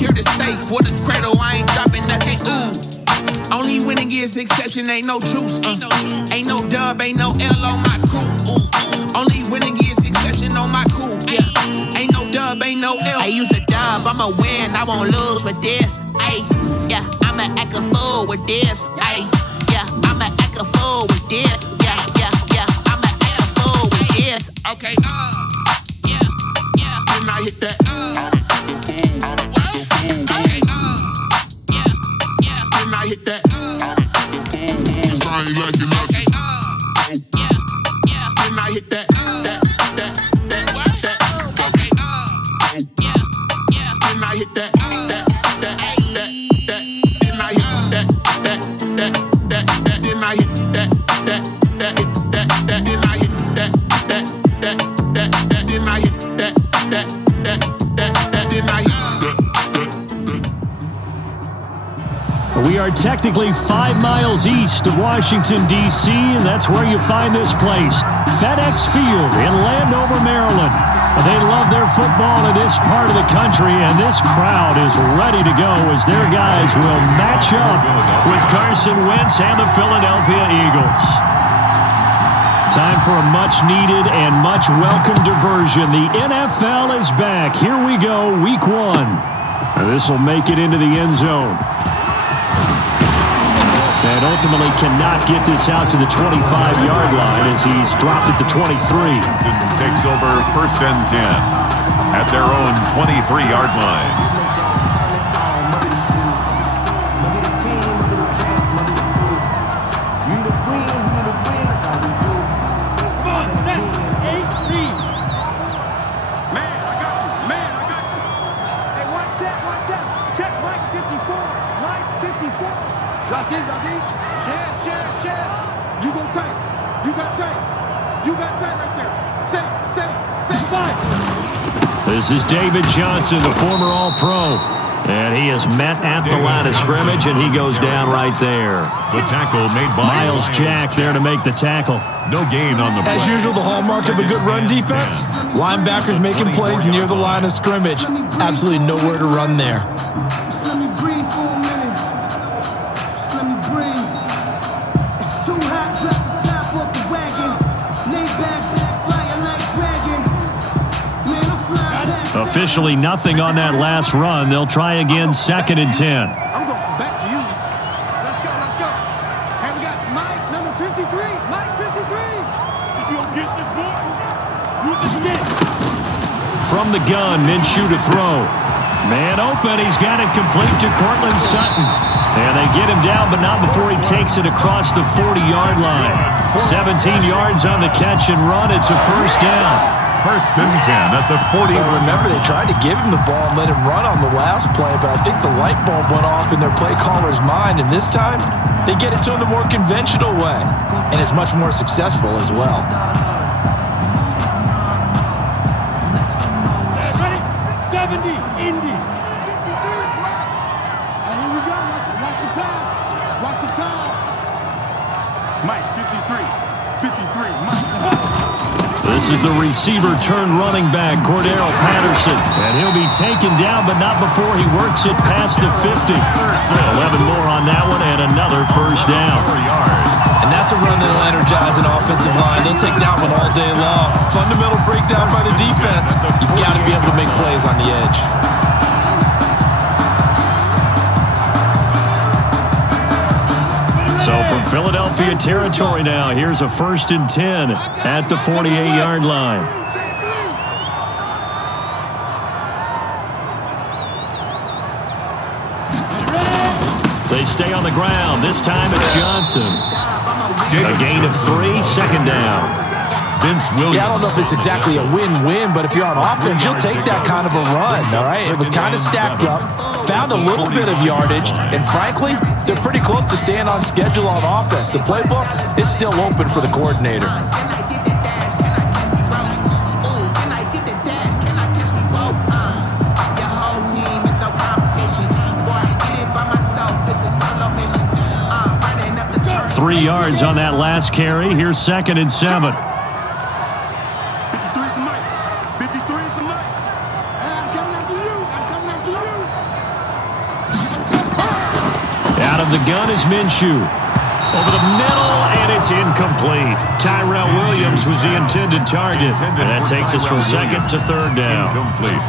here to stay. For the cradle, I ain't dropping nothing. Only winning is exception, ain't no juice. Ain't no dub, ain't no L on my crew. Only winning is exception on my crew. Yeah. Ain't no dub, ain't no L. I use a dub, I'ma win, I won't lose with this. Ay, yeah, I'ma act a fool with this. Ay, yeah, I'ma act a fool with this. Yeah, I'ma act a fool with this. Okay, yeah, then I hit that. Okay, yeah, then I hit that. I ain't like it nothing. Yeah, then I hit that. Okay, yeah, then I hit that. Then I hit that. Then I hit that. Then I hit that. Then I hit that. We are technically 5 miles east of Washington, D.C., and that's where you find this place, FedEx Field in Landover, Maryland. They love their football in this part of the country, and this crowd is ready to go as their guys will match up with Carson Wentz and the Philadelphia Eagles. Time for a much-needed and much-welcome diversion. The NFL is back. Here we go, Week 1. This will make it into the end zone. And ultimately cannot get this out to the 25-yard line as he's dropped it to 23. Takes over 1st and 10 at their own 23-yard line. This is David Johnson, the former All-Pro. And he is met at the line of scrimmage, and he goes down right there. The tackle made by Miles Jack there to make the tackle. No gain on the play. As usual, the hallmark of a good run defense, linebackers making plays near the line of scrimmage. Absolutely nowhere to run there. Officially nothing on that last run. They'll try again, 2nd and 10. I'm going back to you. Let's go. And we got Mike, number 53. Mike, 53. You'll get the boy. You can get. From the gun, Minshew to throw. Man open, he's got it complete to Cortland Sutton. And they get him down, but not before he takes it across the 40-yard line. 17 yards on the catch and run. It's a first down. 1st and 10 at the 40. Well, remember, they tried to give him the ball and let him run on the last play, but I think the light bulb went off in their play caller's mind, and this time they get it to him the more conventional way, and it's much more successful as well. Ready? 70, Indy. 53 is right. And here we go. Watch the pass. Watch the pass. Mike, 53. 53, Mike. This is the receiver turned running back, Cordero Patterson. And he'll be taken down, but not before he works it past the 50. 11 more on that one, and another first down. And that's a run that'll energize an offensive line. They'll take that one all day long. Fundamental breakdown by the defense. You've got to be able to make plays on the edge. So from Philadelphia territory now, here's a 1st and 10 at the 48-yard line. They stay on the ground. This time it's Johnson. A gain of 3, 2nd down. Yeah, I don't know if it's exactly a win-win, but if you're on offense, you'll take that kind of a run, all right? It was kind of stacked up, found a little bit of yardage, and frankly, they're pretty close to staying on schedule on offense. The playbook is still open for the coordinator. Three yards on that last carry. Here's 2nd and 7. From the gun is Minshew. Over the middle, and it's incomplete. Tyrell Williams was the intended target. And that takes us from second to third down.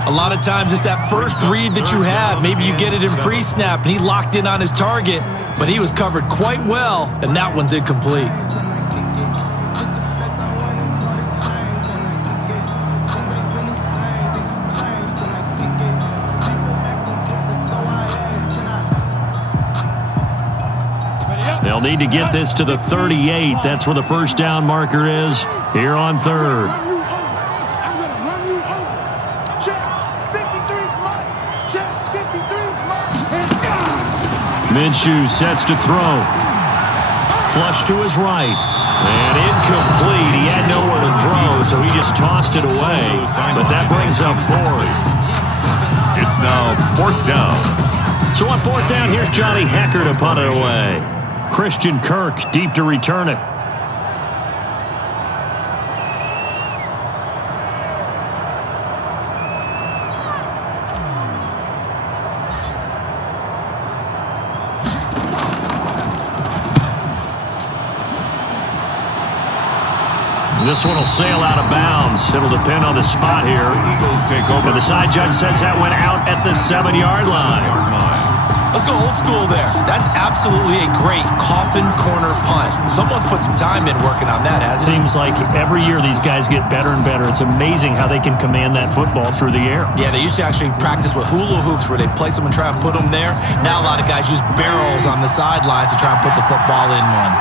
A lot of times it's that first read that you have. Maybe you get it in pre-snap, and he locked in on his target, but he was covered quite well, and that one's incomplete. They'll need to get this to the 38. That's where the first down marker is here on third. Minshew sets to throw. Flush to his right. And incomplete. He had nowhere to throw, so he just tossed it away. But that brings up fourth. It's now fourth down. So on fourth down, here's Johnny Hecker to punt it away. Christian Kirk deep to return it. This one will sail out of bounds. It'll depend on the spot here. Eagles take over. But the side judge says that went out at the 7-yard line. Let's go old school there. That's absolutely a great coffin corner punt. Someone's put some time in working on that, hasn't it? Seems like every year these guys get better and better. It's amazing how they can command that football through the air. Yeah, they used to actually practice with hula hoops where they place them and try and put them there. Now a lot of guys use barrels on the sidelines to try and put the football in one.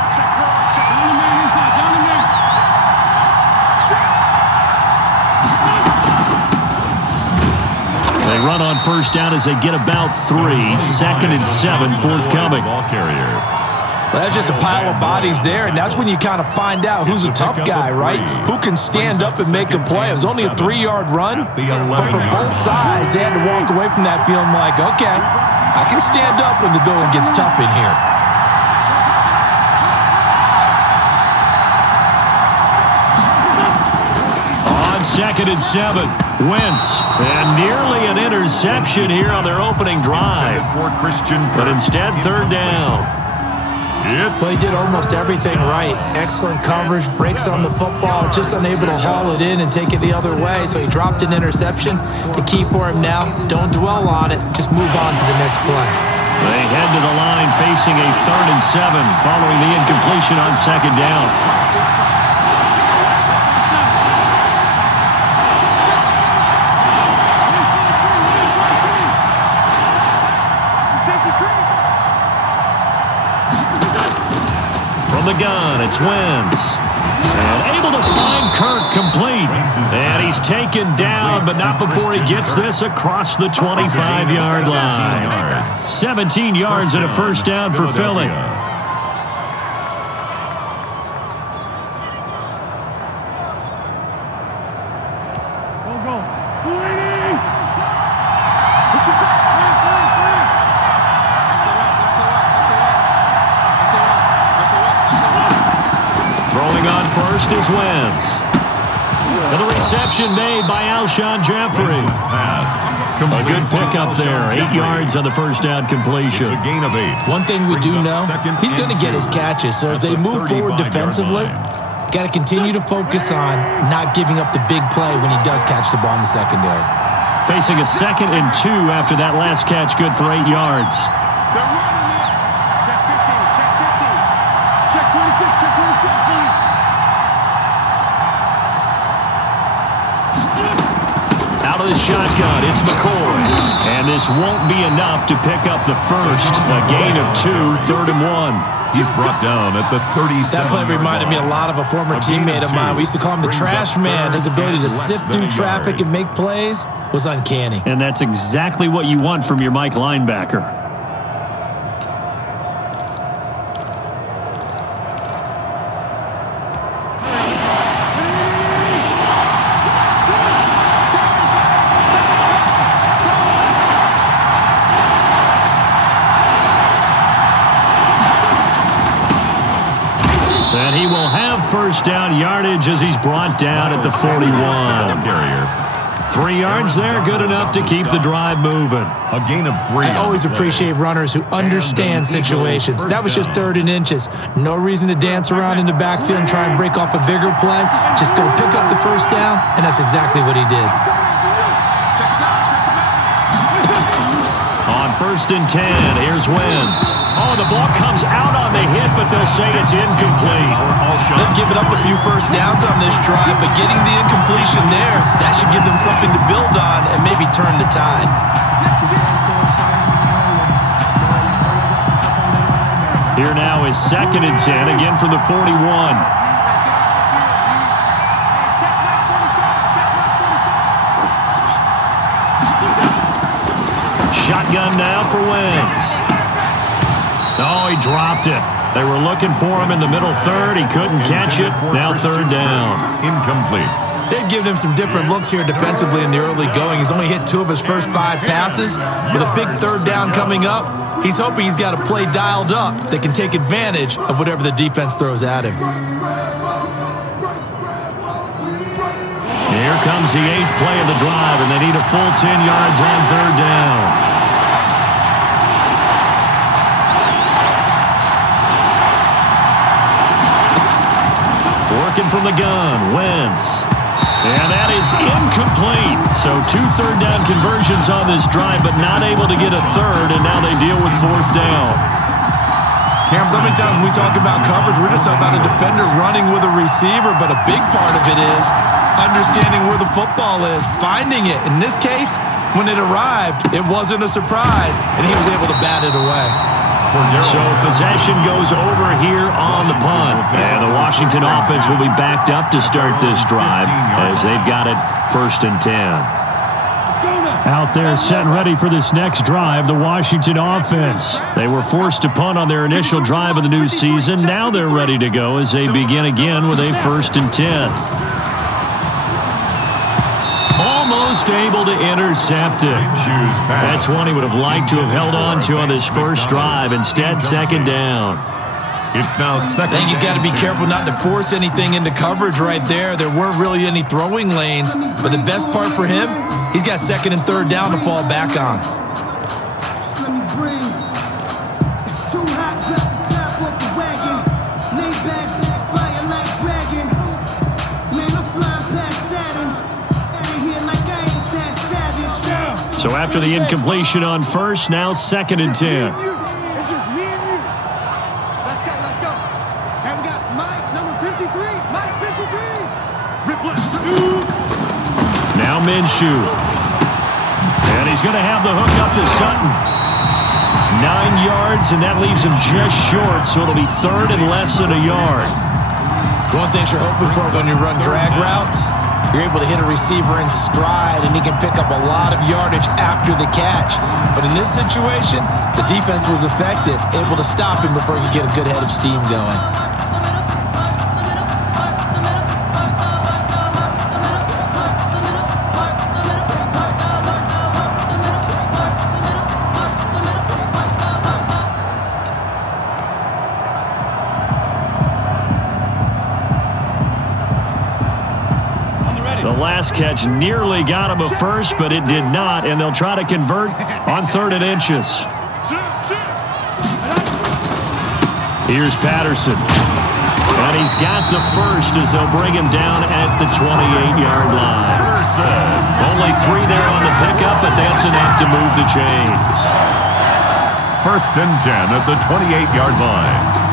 They run on first down as they get about 3. Second and 7 forthcoming. Ball carrier. Well, that's just a pile of bodies there, and that's when you kind of find out who's a tough guy, right? Who can stand up and make a play. It was only a 3-yard run, but for both sides, they had to walk away from that feeling like, okay, I can stand up when the going gets tough in here. Second and 7. Wentz. And nearly an interception here on their opening drive. But instead, third down. Well, he did almost everything right. Excellent coverage, breaks on the football, just unable to haul it in and take it the other way. So he dropped an interception. The key for him now, don't dwell on it. Just move on to the next play. They head to the line facing a 3rd and 7 following the incompletion on second down. The gun, it's Wentz. And able to find Kirk complete. And he's taken down, but not before he gets this across the 25-yard line. 17 yards and a first down for Philly. First is Wentz. And the reception made by Alshon Jeffrey. A good pickup there. 8 yards on the first down completion. It's a gain of 8. One thing we do know, he's going to get his catches. So as they move forward defensively, got to continue to focus on not giving up the big play when he does catch the ball in the secondary. Facing a 2nd and 2 after that last catch, good for 8 yards. They're running it. Check 15, check 15. Check 26, check 26, please. Out of the shotgun, it's McCoy. And this won't be enough to pick up the first. A gain of 2, 3rd and 1. He's brought down at the 37. That play reminded me a lot of a former teammate of mine. We used to call him the trash man. His ability to sift through traffic and make plays was uncanny. And that's exactly what you want from your Mike linebacker. And he will have first down yardage as he's brought down at the 41. 3 yards there, good enough to keep the drive moving. A gain of 3. I always appreciate runners who understand situations. That was just 3rd and inches. No reason to dance around in the backfield and try and break off a bigger play. Just go pick up the first down, and that's exactly what he did. On 1st and 10, here's Wentz. Oh, the ball comes out on the hit, but they'll say it's incomplete. They've given up a few first downs on this drive, but getting the incompletion there, that should give them something to build on and maybe turn the tide. Here now is 2nd and 10, again from the 41. Shotgun now for Wentz. Oh, he dropped it. They were looking for him in the middle 3rd. He couldn't catch it. Now 3rd down. Incomplete. They've given him some different looks here defensively in the early going. He's only hit 2 of his first 5 passes. With a big 3rd down coming up, he's hoping he's got a play dialed up that can take advantage of whatever the defense throws at him. Here comes the 8th play of the drive, and they need a full 10 yards on 3rd down. Working from the gun, Wentz. And that is incomplete. So 2 third down conversions on this drive, but not able to get a 3rd, and now they deal with 4th down. So many times when we talk about coverage, we're just talking about a defender running with a receiver, but a big part of it is understanding where the football is, finding it. In this case, when it arrived, it wasn't a surprise, and he was able to bat it away. So possession goes over here on the punt. And the Washington offense will be backed up to start this drive as they've got it 1st and 10. Out there set and ready for this next drive, the Washington offense. They were forced to punt on their initial drive of the new season. Now they're ready to go as they begin again with a 1st and 10. Almost able to intercept it. That's one he would have liked to have held on to on this first drive. Instead, 2nd down. It's now 2nd. I think he's got to be careful not to force anything into coverage right there. There weren't really any throwing lanes, but the best part for him, he's got 2nd and 3rd down to fall back on. So after the incompletion on 1st, now 2nd and 10. It's just me and you. Let's go, let's go. And we got Mike, number 53. Mike, 53. Rip left. Now Minshew. And he's going to have the hook up to Sutton. 9 yards, and that leaves him just short, so it'll be 3rd and less than a yard. One thing you're hoping for when you run drag routes, you're able to hit a receiver in stride, and he can pick up a lot of yardage after the catch. But in this situation, the defense was effective, able to stop him before he could get a good head of steam going. The last catch nearly got him a 1st, but it did not, and they'll try to convert on 3rd and inches. Here's Patterson. And he's got the 1st as they'll bring him down at the 28-yard line. Only 3 there on the pickup, but that's enough to move the chains. 1st and 10 at the 28-yard line.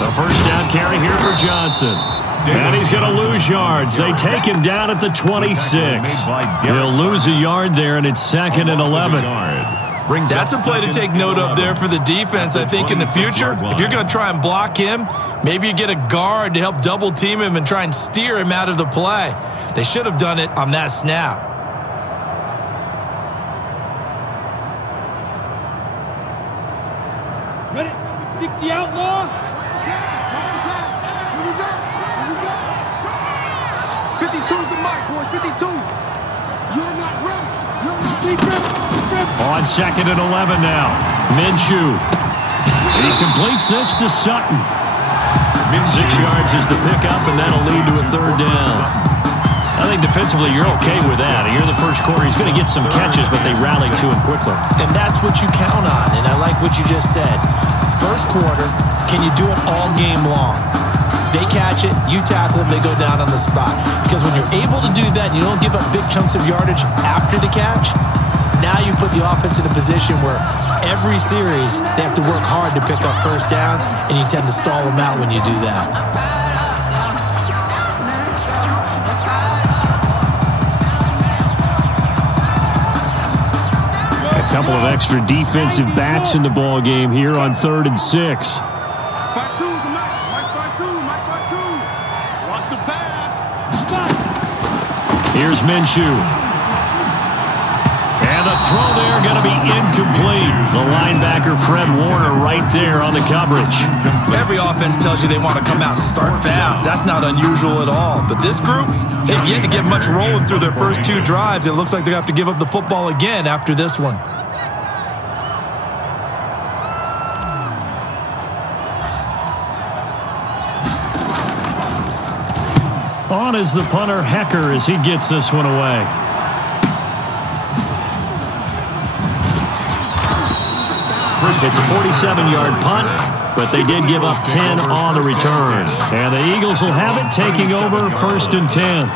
The 1st down carry here for Johnson. And he's going to lose yards. They take him down at the 26. He'll lose a yard there, and it's 2nd and 11. That's a play to take note of there for the defense, I think, in the future. If you're going to try and block him, maybe you get a guard to help double team him and try and steer him out of the play. They should have done it on that snap. Ready? 60 outlaw. 50. 52's the mic, boys. 52. You're not ready. You're not defense. On 2nd and 11 now. Minshew. He completes this to Sutton. 6 yards is the pickup, and that'll lead to a 3rd down. I think defensively you're okay with that. Here in the first quarter, he's going to get some catches, but they rallied to him quickly. And that's what you count on, and I like what you just said. First quarter, can you do it all game long? They catch it, you tackle them, they go down on the spot. Because when you're able to do that and you don't give up big chunks of yardage after the catch, now you put the offense in a position where every series they have to work hard to pick up first downs, and you tend to stall them out when you do that. A couple of extra defensive backs in the ball game here on 3rd and 6. Back two, the mic. Mic back two. Watch the pass. Here's Minshew. And the throw there going to be incomplete. The linebacker, Fred Warner, right there on the coverage. Every offense tells you they want to come out and start fast. That's not unusual at all. But this group, they've yet to get much rolling through their first 2 drives. It looks like they're going to have to give up the football again after this one. On is the punter, Hecker, as he gets this one away. It's a 47-yard punt, but they did give up 10 on the return. And the Eagles will have it, taking over 1st and 10.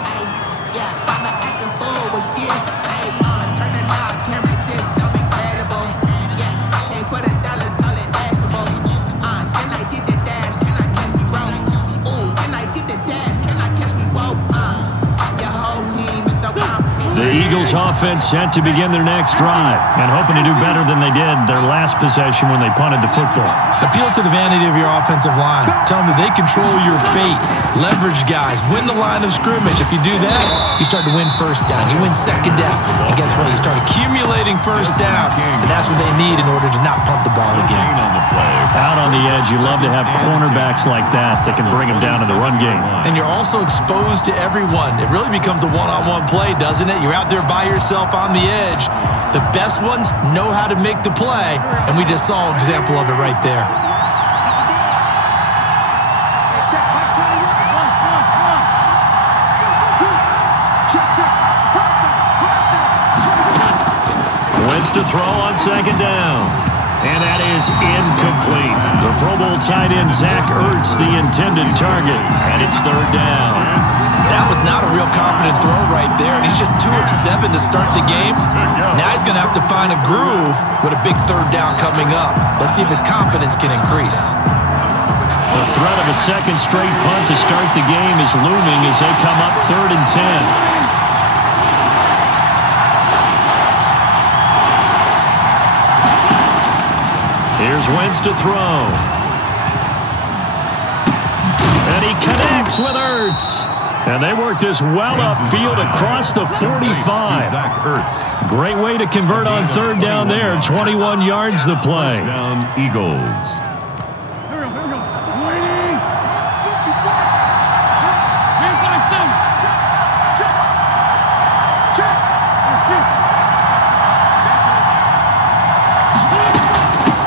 The Eagles offense set to begin their next drive and hoping to do better than they did their last possession when they punted the football. Appeal to the vanity of your offensive line. Tell them that they control your fate. Leverage guys. Win the line of scrimmage. If you do that, you start to win first down. You win second down. And guess what? You start accumulating first downs. And that's what they need in order to not punt the ball again. Out on the edge, you love to have cornerbacks like that can bring them down in the run game. And you're also exposed to everyone. It really becomes a one-on-one play, doesn't it? You're out there by yourself on the edge. The best ones know how to make the play, and we just saw an example of it right there. Wentz to throw on 2nd down. And that is incomplete. The Pro Bowl tight end, Zach Ertz, the intended target. And it's 3rd down. That was not a real confident throw right there, and he's just 2 of 7 to start the game. Now he's going to have to find a groove with a big 3rd down coming up. Let's see if his confidence can increase. The threat of a 2nd straight punt to start the game is looming as they come up 3rd and 10. Here's Wentz to throw. And he connects with Ertz. And they work this well upfield across the 45. Great way to convert on 3rd down there. 21 yards the play. Down Eagles.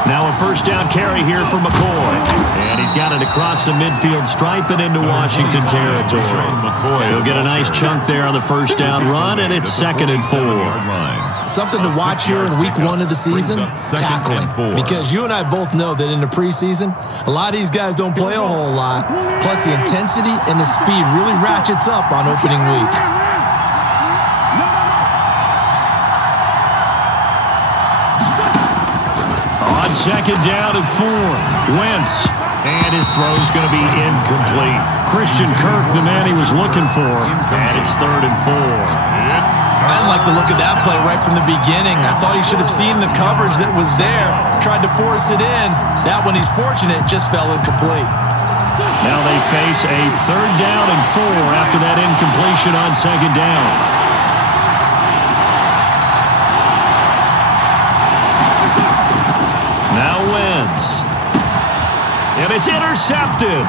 Now a 1st down carry here for McCoy. And he's got it across the midfield stripe and into Washington territory. He'll get a nice chunk there on the 1st down run, and it's 2nd and 4. Something to watch here in week 1 of the season, tackling. Because you and I both know that in the preseason, a lot of these guys don't play a whole lot. Plus the intensity and the speed really ratchets up on opening week. On 2nd down and 4, Wentz. And his throw's going to be incomplete. Christian Kirk, the man he was looking for. And it's 3rd and 4. I didn't like the look of that play right from the beginning. I thought he should have seen the coverage that was there, tried to force it in. That one, he's fortunate, just fell incomplete. Now they face a 3rd down and 4 after that incompletion on 2nd down. Now Wentz. And it's intercepted.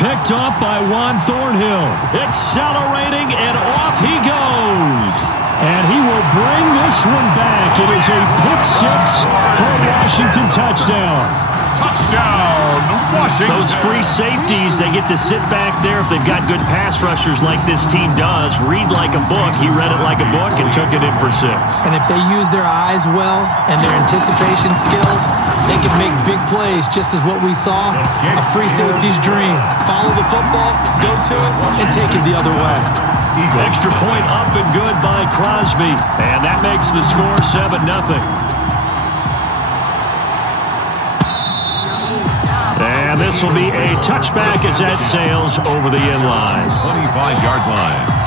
picked off by Juan Thornhill. Accelerating, and off he goes. And he will bring this one back. It is a pick six for a Washington touchdown. Touchdown, Washington. Those free safeties, they get to sit back there if they've got good pass rushers like this team does. Read like a book. He read it like a book and took it in for 6. And if they use their eyes well and their anticipation skills, they can make big plays, just as what we saw, a free safety's dream. Follow the football, go to it, and take it the other way. Extra point up and good by Crosby. And that makes the score 7-0. And this will be a touchback as that sails over the end line. 25-yard line.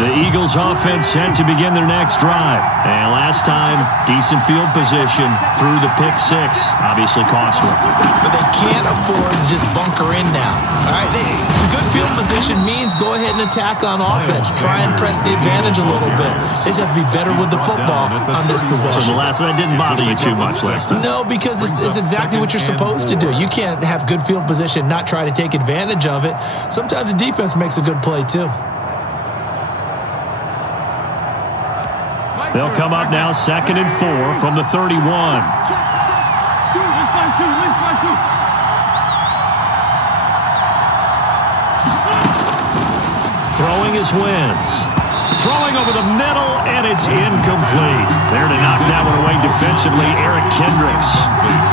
The Eagles offense set to begin their next drive. And last time, decent field position through the pick 6. Obviously costly. But they can't afford to just bunker in now. All right, good field position means go ahead and attack on offense. Try and press the advantage a little bit. They just have to be better with the football on this possession. So the last one didn't bother you too much last time? No, because it's exactly what you're supposed to do. You can't have good field position, not try to take advantage of it. Sometimes the defense makes a good play too. They'll come up now 2nd and 4 from the 31. Throwing is Wentz. Throwing over the middle, and it's incomplete. There to knock that one away defensively, Eric Kendricks.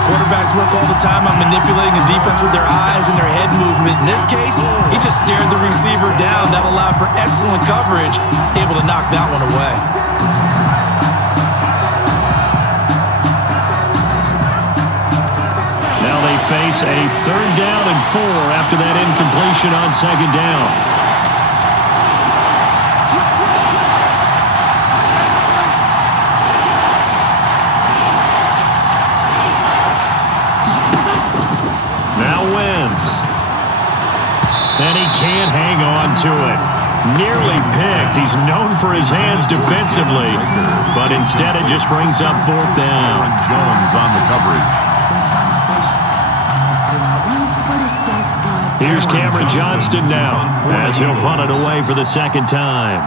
Quarterbacks work all the time on manipulating the defense with their eyes and their head movement. In this case, he just stared the receiver down. That allowed for excellent coverage, able to knock that one away. Now they face a 3rd down and 4 after that incompletion on 2nd down. And he can't hang on to it. Nearly picked. He's known for his hands defensively, but instead it just brings up 4th down. Jones on the coverage. Here's Cameron Johnston now as he'll punt it away for the 2nd time.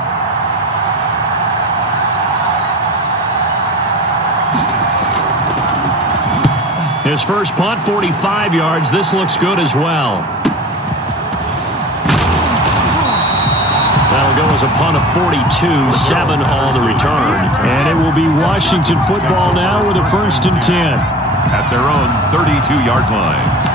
His first punt, 45 yards. This looks good as well. That'll go as a punt of 42, 7 on the return. And it will be Washington football now with a 1st and 10. At their own 32-yard line.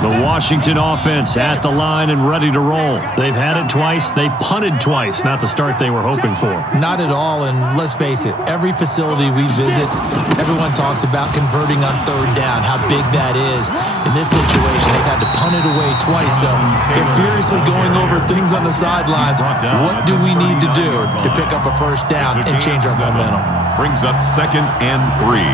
The Washington offense at the line and ready to roll. They've had it twice. They've punted twice. Not the start they were hoping for. Not at all, and let's face it, every facility we visit, everyone talks about converting on 3rd down, how big that is. In this situation, they've had to punt it away twice, so they're furiously going over things on the sidelines. What do we need to do to pick up a 1st down and change our momentum? Brings up 2nd and 3.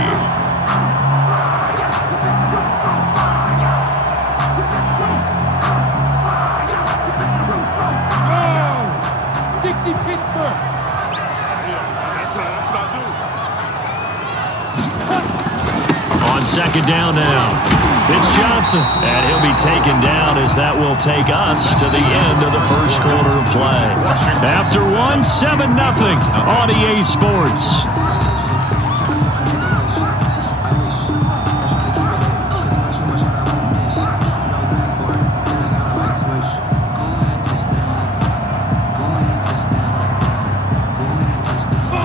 60 Pittsburgh. That's what I do. On 2nd down now, it's Johnson, and he'll be taken down as that will take us to the end of the 1st quarter of play. After 7-0 on EA Sports.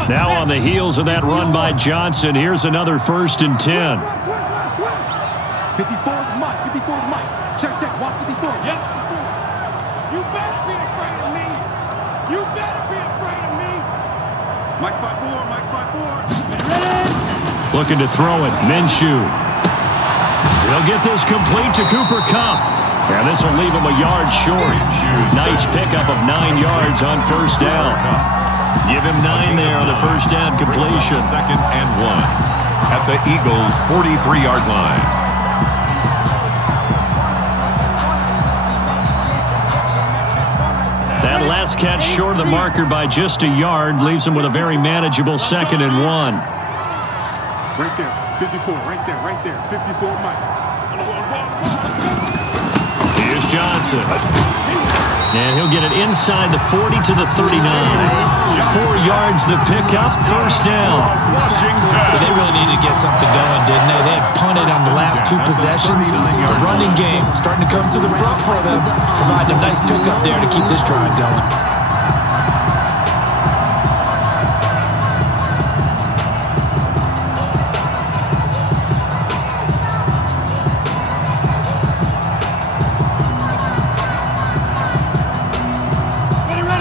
Now on the heels of that run by Johnson, here's another 1st and 10. 54's Mike. 54's Mike. Check. Watch 54. Yep. You better be afraid of me. You better be afraid of me. Mike 5-4. Mike 5-4. Ready? Looking to throw it. Minshew. He'll get this complete to Cooper Kupp. And this will leave him a yard short. Nice pickup of 9 yards on 1st down. Give him 9 there on the 1st down completion. 2nd and 1 at the Eagles' 43-yard line. That last catch short of the marker by just a yard leaves him with a very manageable 2nd and 1. Right there, 54, right there, 54, Mike. Here's Johnson. And he'll get it inside the 40 to the 39. 4 yards the pickup, first down. They really needed to get something going, didn't they? They had punted on the last 2 possessions. The running game starting to come to the front for them, providing a nice pickup there to keep this drive going.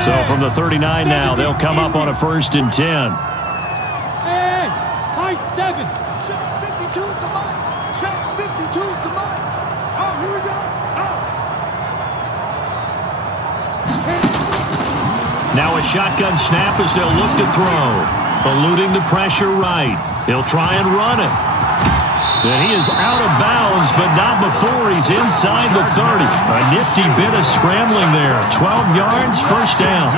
So from the 39 now, they'll come up on a 1st and 10. Hey, high 7. Check 52 to Mike. Check 52 to Mike. Oh, here we go. Now a shotgun snap as they'll look to throw. Eluding the pressure right. He'll try and run it. And he is out of bounds, but not before he's inside the 30. A nifty bit of scrambling there. 12 yards, first down.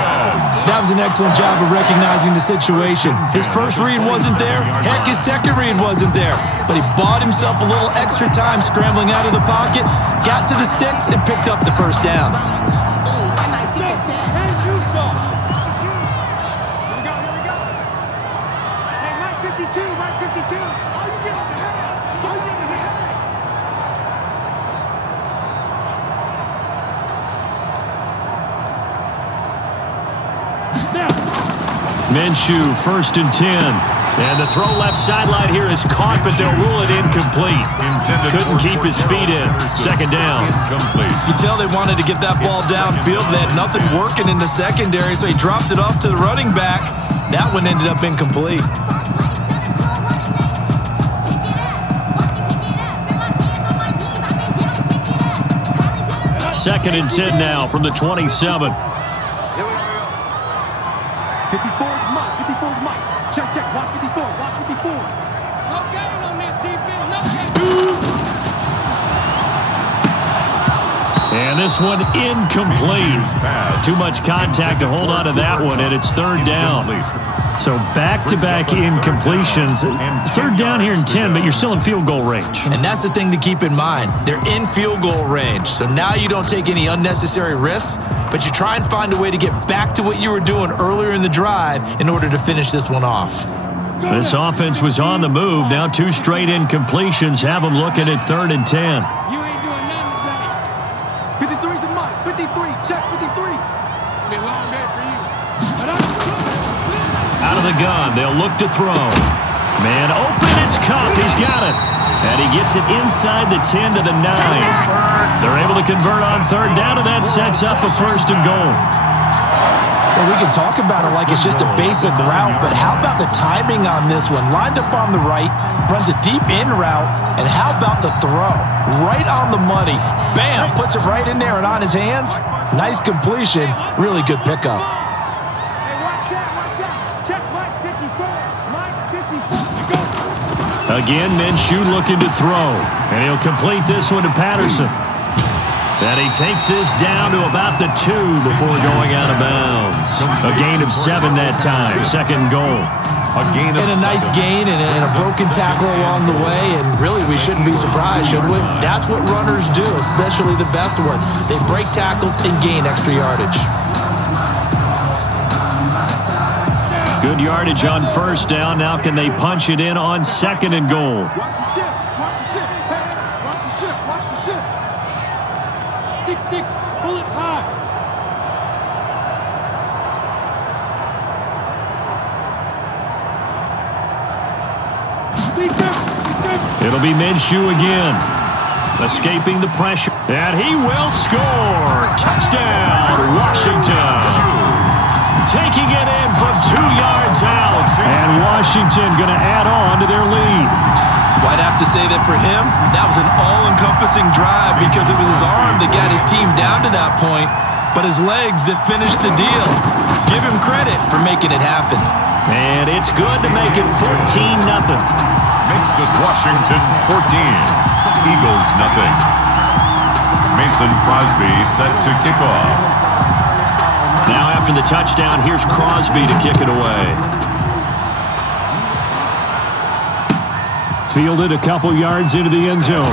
That was an excellent job of recognizing the situation. His first read wasn't there. Heck, his second read wasn't there. But he bought himself a little extra time scrambling out of the pocket, got to the sticks, and picked up the first down. Here we go. Hey, Mike 52, Mike 52. Oh, you get on the header. Oh, you get on the header. Minshew, 1st and 10. And the throw left sideline here is caught, but they'll rule it incomplete. Couldn't keep his feet in. 2nd down. You tell they wanted to get that ball downfield. They had nothing working in the secondary, so he dropped it off to the running back. That one ended up incomplete. 2nd and 10 now from the 27. 54 is Mike. 54 is Mike. Check. Watch 54. Watch 54. No game on this defense. No game. And this one incomplete. Too much contact to hold on to that one, and it's 3rd down. So back-to-back incompletions. 3rd down here in 10, but you're still in field goal range. And that's the thing to keep in mind. They're in field goal range. So now you don't take any unnecessary risks, but you try and find a way to get back to what you were doing earlier in the drive in order to finish this one off. This offense was on the move. Now 2 straight incompletions have them looking at 3rd and 10. You ain't doing nothing today. 53 to Mike. 53. Check 53. It's been a long day for you. Out of the gun, they'll look to throw. Man open, it's Cup. He's got it. And he gets it inside the 10 to the 9. They're able to convert on 3rd down, and that sets up a 1st and goal. Well, we can talk about it like it's just a basic route, but how about the timing on this one? Lined up on the right, runs a deep in route, and how about the throw? Right on the money. Bam! Puts it right in there and on his hands. Nice completion. Really good pickup. Hey, watch out. Check Mike 54. Mike 54. Again, Minshew looking to throw. And he'll complete this one to Patterson. And he takes this down to about the 2 before going out of bounds. A gain of 7 that time. 2nd goal. And a nice gain and a broken tackle along the way. And really, we shouldn't be surprised, should we? That's what runners do, especially the best ones. They break tackles and gain extra yardage. Good yardage on 1st down. Now can they punch it in on 2nd and goal? Watch the shift. Watch the shift. Hey, watch the shift. Watch the shift. 6-6. Pull it high. It'll be Minshew again. Escaping the pressure. And he will score. Touchdown, Washington. Taking it in from 2 yards out. And Washington going to add on to their lead. Well, I'd have to say that for him, that was an all-encompassing drive because it was his arm that got his team down to that point, but his legs that finished the deal. Give him credit for making it happen. And it's good to make it 14-0. Makes this Washington 14. Eagles nothing. Mason Crosby set to kick off. Now after the touchdown, here's Crosby to kick it away. Fielded a couple yards into the end zone.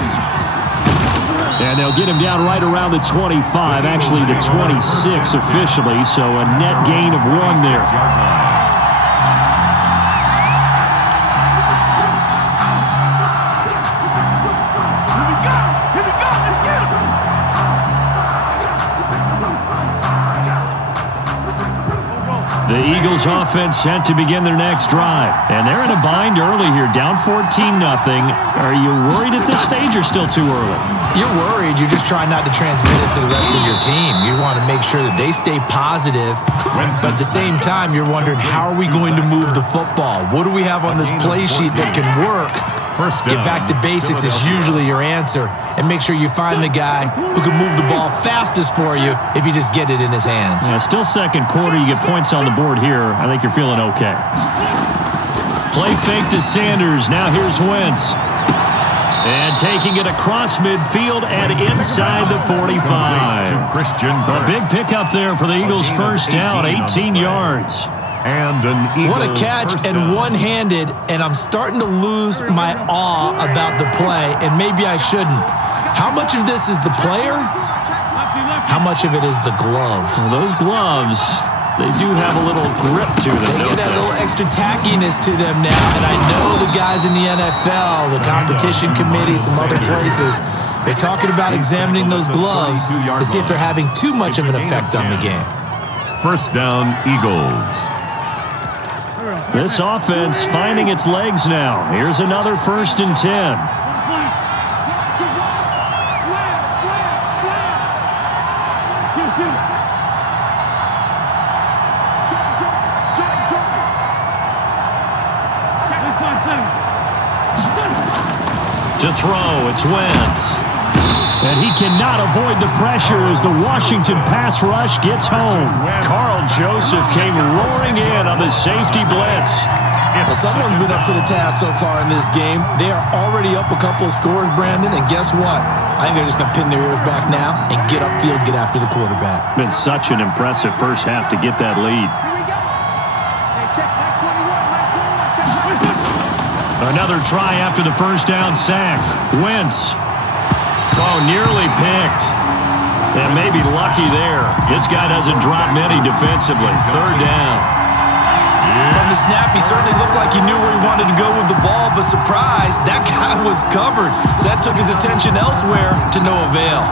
And they'll get him down right around the 25, actually the 26 officially, so a net gain of 1 there. The Eagles offense set to begin their next drive. And they're in a bind early here, down 14-0. Are you worried at this stage or still too early? You're worried. You're just trying not to transmit it to the rest of your team. You want to make sure that they stay positive. But at the same time, you're wondering, how are we going to move the football? What do we have on this play sheet that can work? Get back to basics is usually your answer. And make sure you find the guy who can move the ball fastest for you if you just get it in his hands. Yeah, still second quarter. You get points on the board here. I think you're feeling okay. Play fake to Sanders. Now here's Wentz. And taking it across midfield and inside the 45. A big pickup there for the Eagles' first down, 18 yards. And an Eagle. What a catch, and one-handed, and I'm starting to lose my awe about the play, and maybe I shouldn't. How much of this is the player? How much of it is the glove? Well, those gloves, they do have a little grip to them, They get a little extra tackiness to them now, and I know the guys in the NFL, the competition committee, some other places, they're talking about examining those gloves to see if they're having too much of an effect on the game. First down, Eagles. This offense finding its legs now. Here's another 1st and 10. To throw, it's Wentz. And he cannot avoid the pressure as the Washington pass rush gets home. Carl Joseph came roaring in on the safety blitz. Well, someone's been up to the task so far in this game. They are already up a couple of scores, Brandon, and guess what? I think they're just going to pin their ears back now and get upfield, get after the quarterback. Been such an impressive first half to get that lead. Another try after the first down sack. Wentz. Oh, nearly picked. And maybe lucky there. This guy doesn't drop many defensively. 3rd down. From the snap, he certainly looked like he knew where he wanted to go with the ball, but surprise, that guy was covered. So that took his attention elsewhere to no avail.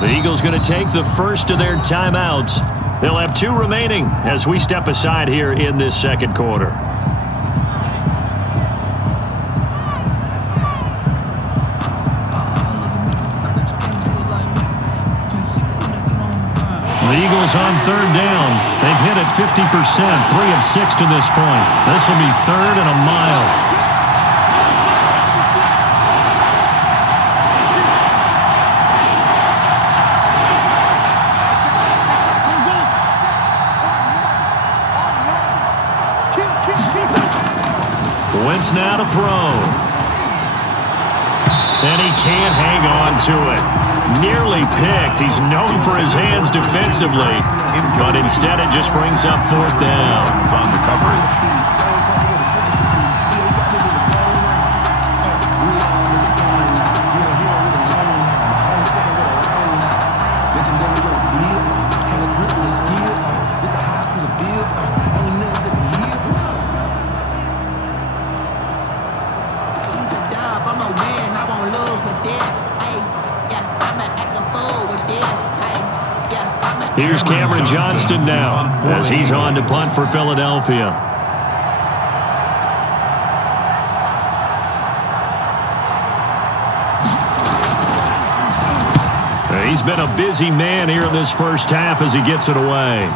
The Eagles going to take the first of their timeouts. They'll have 2 remaining as we step aside here in this second quarter. The Eagles on 3rd down. They've hit it 50%, 3 of 6 to this point. This will be 3rd and a mile. Wentz now to throw. And he can't hang on to it. Nearly picked. He's known for his hands defensively, but instead it just brings up 4th down. On the coverage. Here's Cameron Johnston now as he's on to punt for Philadelphia. He's been a busy man here in this first half as he gets it away.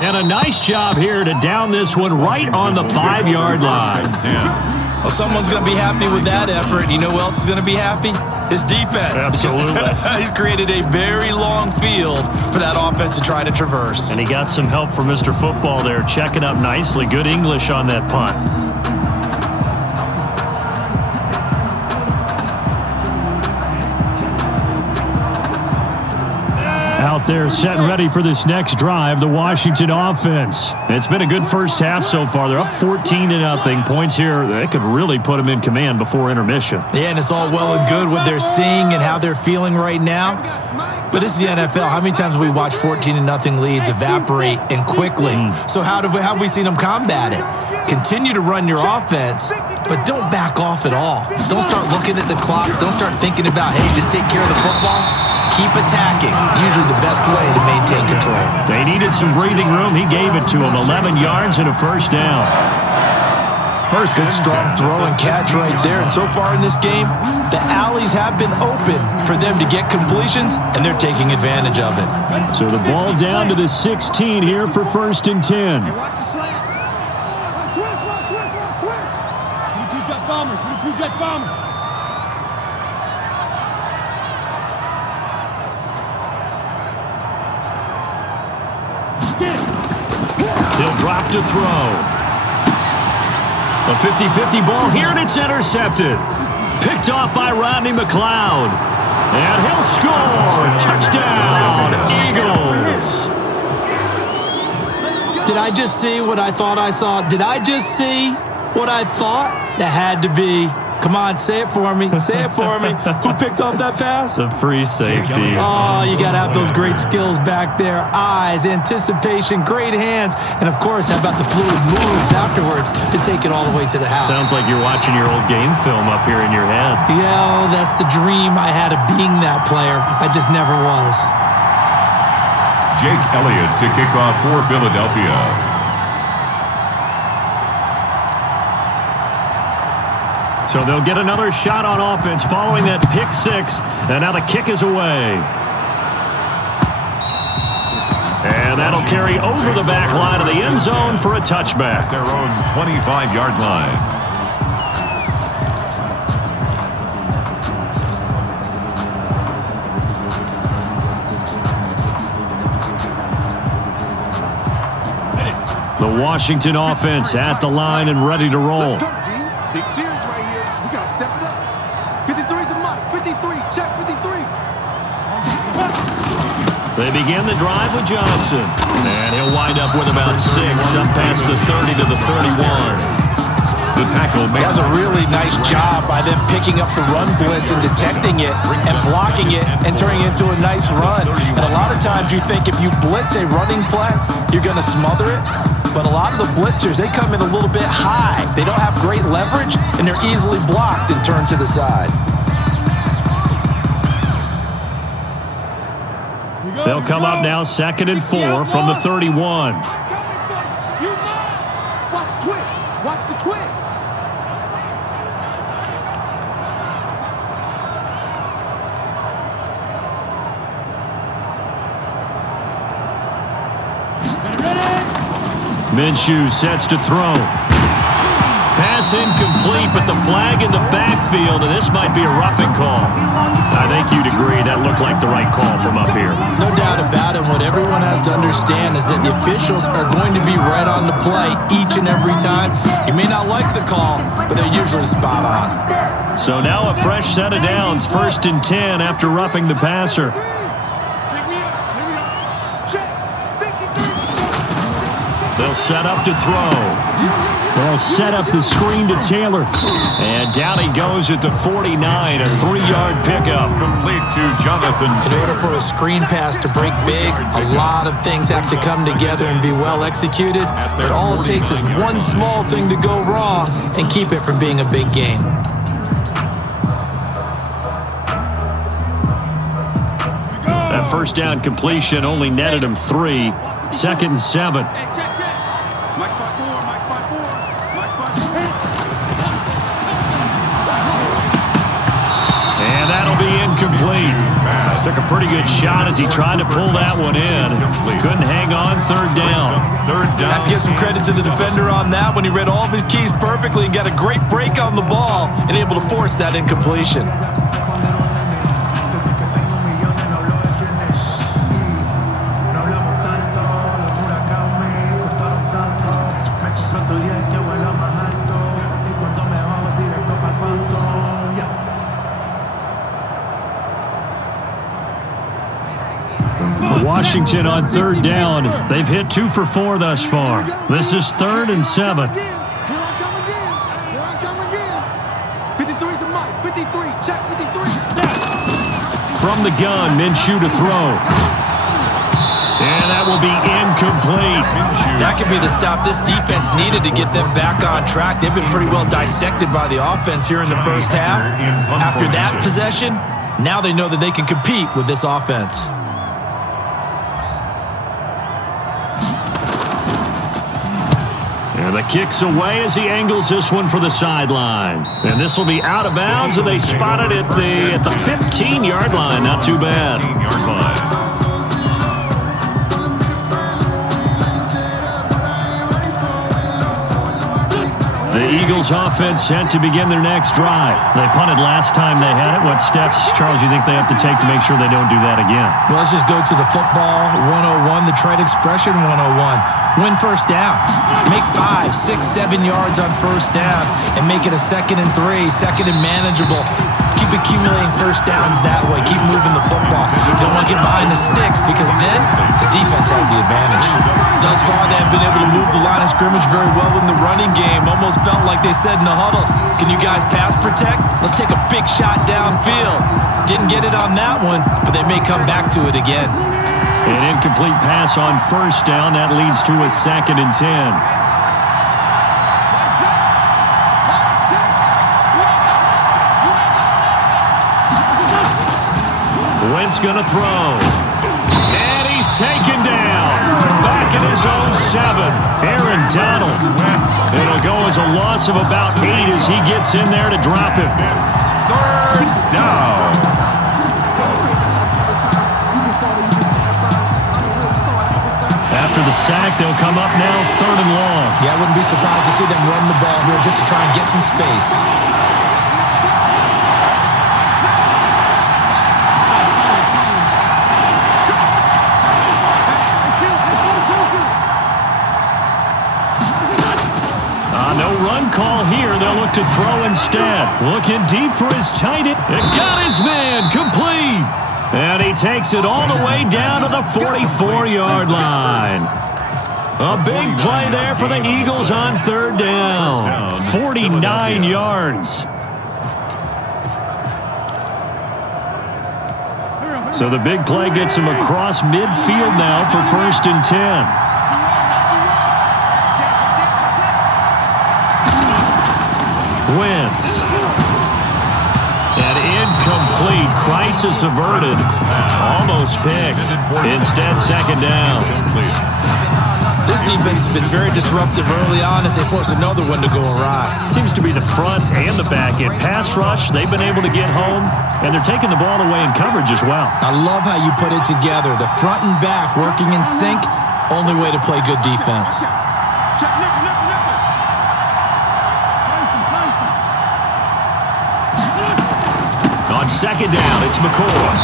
And a nice job here to down this one right on the 5-yard line. Well, someone's going to be happy with that effort. You know who else is going to be happy? His defense. Absolutely. He's created a very long field for that offense to try to traverse. And he got some help from Mr. Football there, checking up nicely. Good English on that punt. Out there set and ready for this next drive, the Washington offense. It's been a good first half so far. They're up 14-0. Points here, they could really put them in command before intermission. Yeah, and it's all well and good what they're seeing and how they're feeling right now. But this is the NFL. How many times have we watched 14-0 leads evaporate and quickly? So how have we seen them combat it? Continue to run your offense, but don't back off at all. Don't start looking at the clock. Don't start thinking about, hey, just take care of the football. Keep attacking. Usually the best way to maintain control. They needed some breathing room. He gave it to them. 11 yards and a first down. Good strong throw and catch right there. And so far in this game, the alleys have been open for them to get completions, and they're taking advantage of it. So the ball down to the 16 here for 1st and 10. Hey, watch the slant. Twist. 22-jet bomber. 22-jet bomber. He'll drop to throw. A 50-50 ball here, and it's intercepted. Picked off by Rodney McLeod. And he'll score. Touchdown, Eagles. Did I just see what I thought I saw? Did I just see what I thought? That had to be. Come on, say it for me. Say it for me. Who picked up that pass? The free safety. Oh, you got to have those great skills back there. Eyes, anticipation, great hands, and, of course, how about the fluid moves afterwards to take it all the way to the house? Sounds like you're watching your old game film up here in your head. Yeah, that's the dream I had of being that player. I just never was. Jake Elliott to kick off for Philadelphia. So they'll get another shot on offense following that pick six. And now the kick is away. And that'll carry over the back line of the end zone for a touchback. Their own 25-yard line. The Washington offense at the line and ready to roll. Big series right here. We got to step it up. 53's the mark. 53. Check 53. They begin the drive with Johnson. And he'll wind up with about 6 up past the 30 to the 31. The tackle He has a really nice job by them picking up the run blitz and detecting it and blocking it and turning it into a nice run. And a lot of times you think if you blitz a running play, you're going to smother it. But a lot of the blitzers, they come in a little bit high. They don't have great leverage, and they're easily blocked and turned to the side. They'll come up now 2nd and 4 from the 31. Watch twist. Watch the twist. Minshew sets to throw. Pass incomplete, but the flag in the backfield, and this might be a roughing call. I think you'd agree that looked like the right call from up here. No doubt about it. What everyone has to understand is that the officials are going to be right on the play each and every time. You may not like the call, but they're usually spot on. So now a fresh set of downs, 1st and 10 after roughing the passer. They'll set up to throw. They'll set up the screen to Taylor. And down he goes at the 49, a 3-yard pickup. complete to Jonathan. In order for a screen pass to break big, a lot of things have to come together and be well executed. But all it takes is one small thing to go wrong and keep it from being a big game. That first down completion only netted him 3. 2nd and 7. Mike 5-4, Mike 5-4, Mike 5-4. And that'll be incomplete. Took a pretty good shot as he tried to pull that one in. Couldn't hang on. Third down. I have to give some credit to the defender on that when he read all of his keys perfectly and got a great break on the ball and able to force that incompletion. Washington on third down. They've hit 2 for 4 thus far. This is 3rd and 7. Here I come again. 53 to Mike. 53. Check 53. From the gun, Minshew to throw. And that will be incomplete. That could be the stop this defense needed to get them back on track. They've been pretty well dissected by the offense here in the first half. After that possession, now they know that they can compete with this offense. And the kick's away as he angles this one for the sideline. And this will be out of bounds, and they spot it at the 15-yard line. Not too bad. 15-yard line. The Eagles offense set to begin their next drive. They punted last time they had it. What steps, Charles, you think they have to take to make sure they don't do that again? Well, let's just go to the football 101, the trade expression 101. Win first down. Make 5, 6, 7 yards on first down and make it a 2nd and 3, 2nd and manageable. Keep accumulating first downs that way. Keep moving the football. You don't want to get behind the sticks because then the defense has the advantage. Thus far, they have been able to move the line of scrimmage very well in the running game. Almost felt like they said in the huddle, can you guys pass protect? Let's take a big shot downfield. Didn't get it on that one, but they may come back to it again. An incomplete pass on first down. That leads to a 2nd and 10. Wentz going to throw. And he's taken down. Back in his own 7. Aaron Donald. It'll go as a loss of about 8 as he gets in there to drop him. 3rd down. After the sack, they'll come up now 3rd and long. Yeah, I wouldn't be surprised to see them run the ball here just to try and get some space. No run call here. They'll look to throw instead. Looking deep for his tight end. It got his man complete. And he takes it all the way down to the 44-yard line. A big play there for the Eagles on 3rd down. 49 yards. So the big play gets him across midfield now for 1st and 10. Wentz. An incomplete. Crisis averted. Almost picked. Instead, 2nd down. This defense has been very disruptive early on as they force another one to go awry. Seems to be the front and the back end. Pass rush, they've been able to get home, and they're taking the ball away in coverage as well. I love how you put it together. The front and back working in sync, only way to play good defense. On 2nd down, it's McCoy.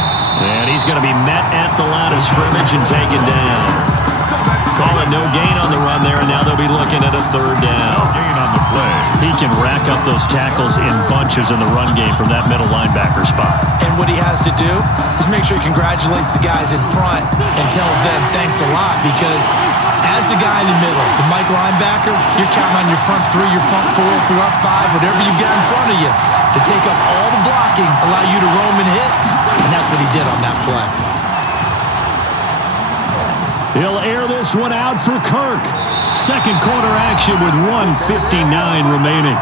And he's going to be met at the line of scrimmage and taken down. Calling no gain on the run there, and now they'll be looking at a 3rd down. No gain on the play. He can rack up those tackles in bunches in the run game from that middle linebacker spot. And what he has to do is make sure he congratulates the guys in front and tells them thanks a lot, because as the guy in the middle, the Mike linebacker, you're counting on your front 3, your front 4, front 5, whatever you've got in front of you to take up all the blocking, allow you to roam and hit, and that's what he did on that play. He'll air this one out for Kirk. 2nd quarter action with 1:59 remaining.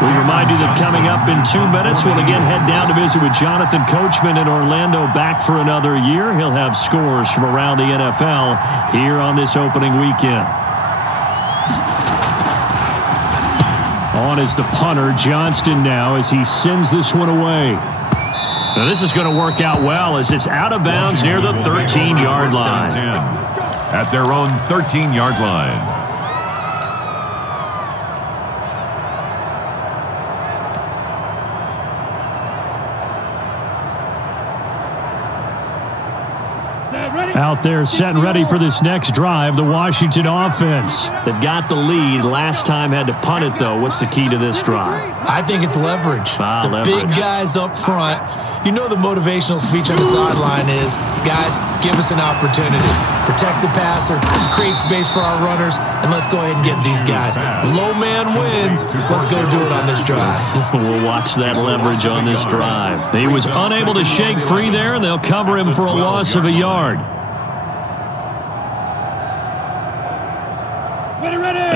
We remind you that coming up in 2 minutes, we'll again head down to visit with Jonathan Coachman in Orlando, back for another year. He'll have scores from around the NFL here on this opening weekend. On is the punter, Johnston, now as he sends this one away. Now this is going to work out well as it's out of bounds near the 13-yard line. At their own 13-yard line. Out there set and ready for this next drive, the Washington offense. They've got the lead. Last time had to punt it, though. What's the key to this drive? I think it's leverage. Leverage. Big guys up front. You know the motivational speech on the sideline is, guys, give us an opportunity. Protect the passer, create space for our runners, and let's go ahead and get these guys. Low man wins. Let's go do it on this drive. We'll watch that leverage on this drive. He was unable to shake free there, and they'll cover him for a loss of a yard.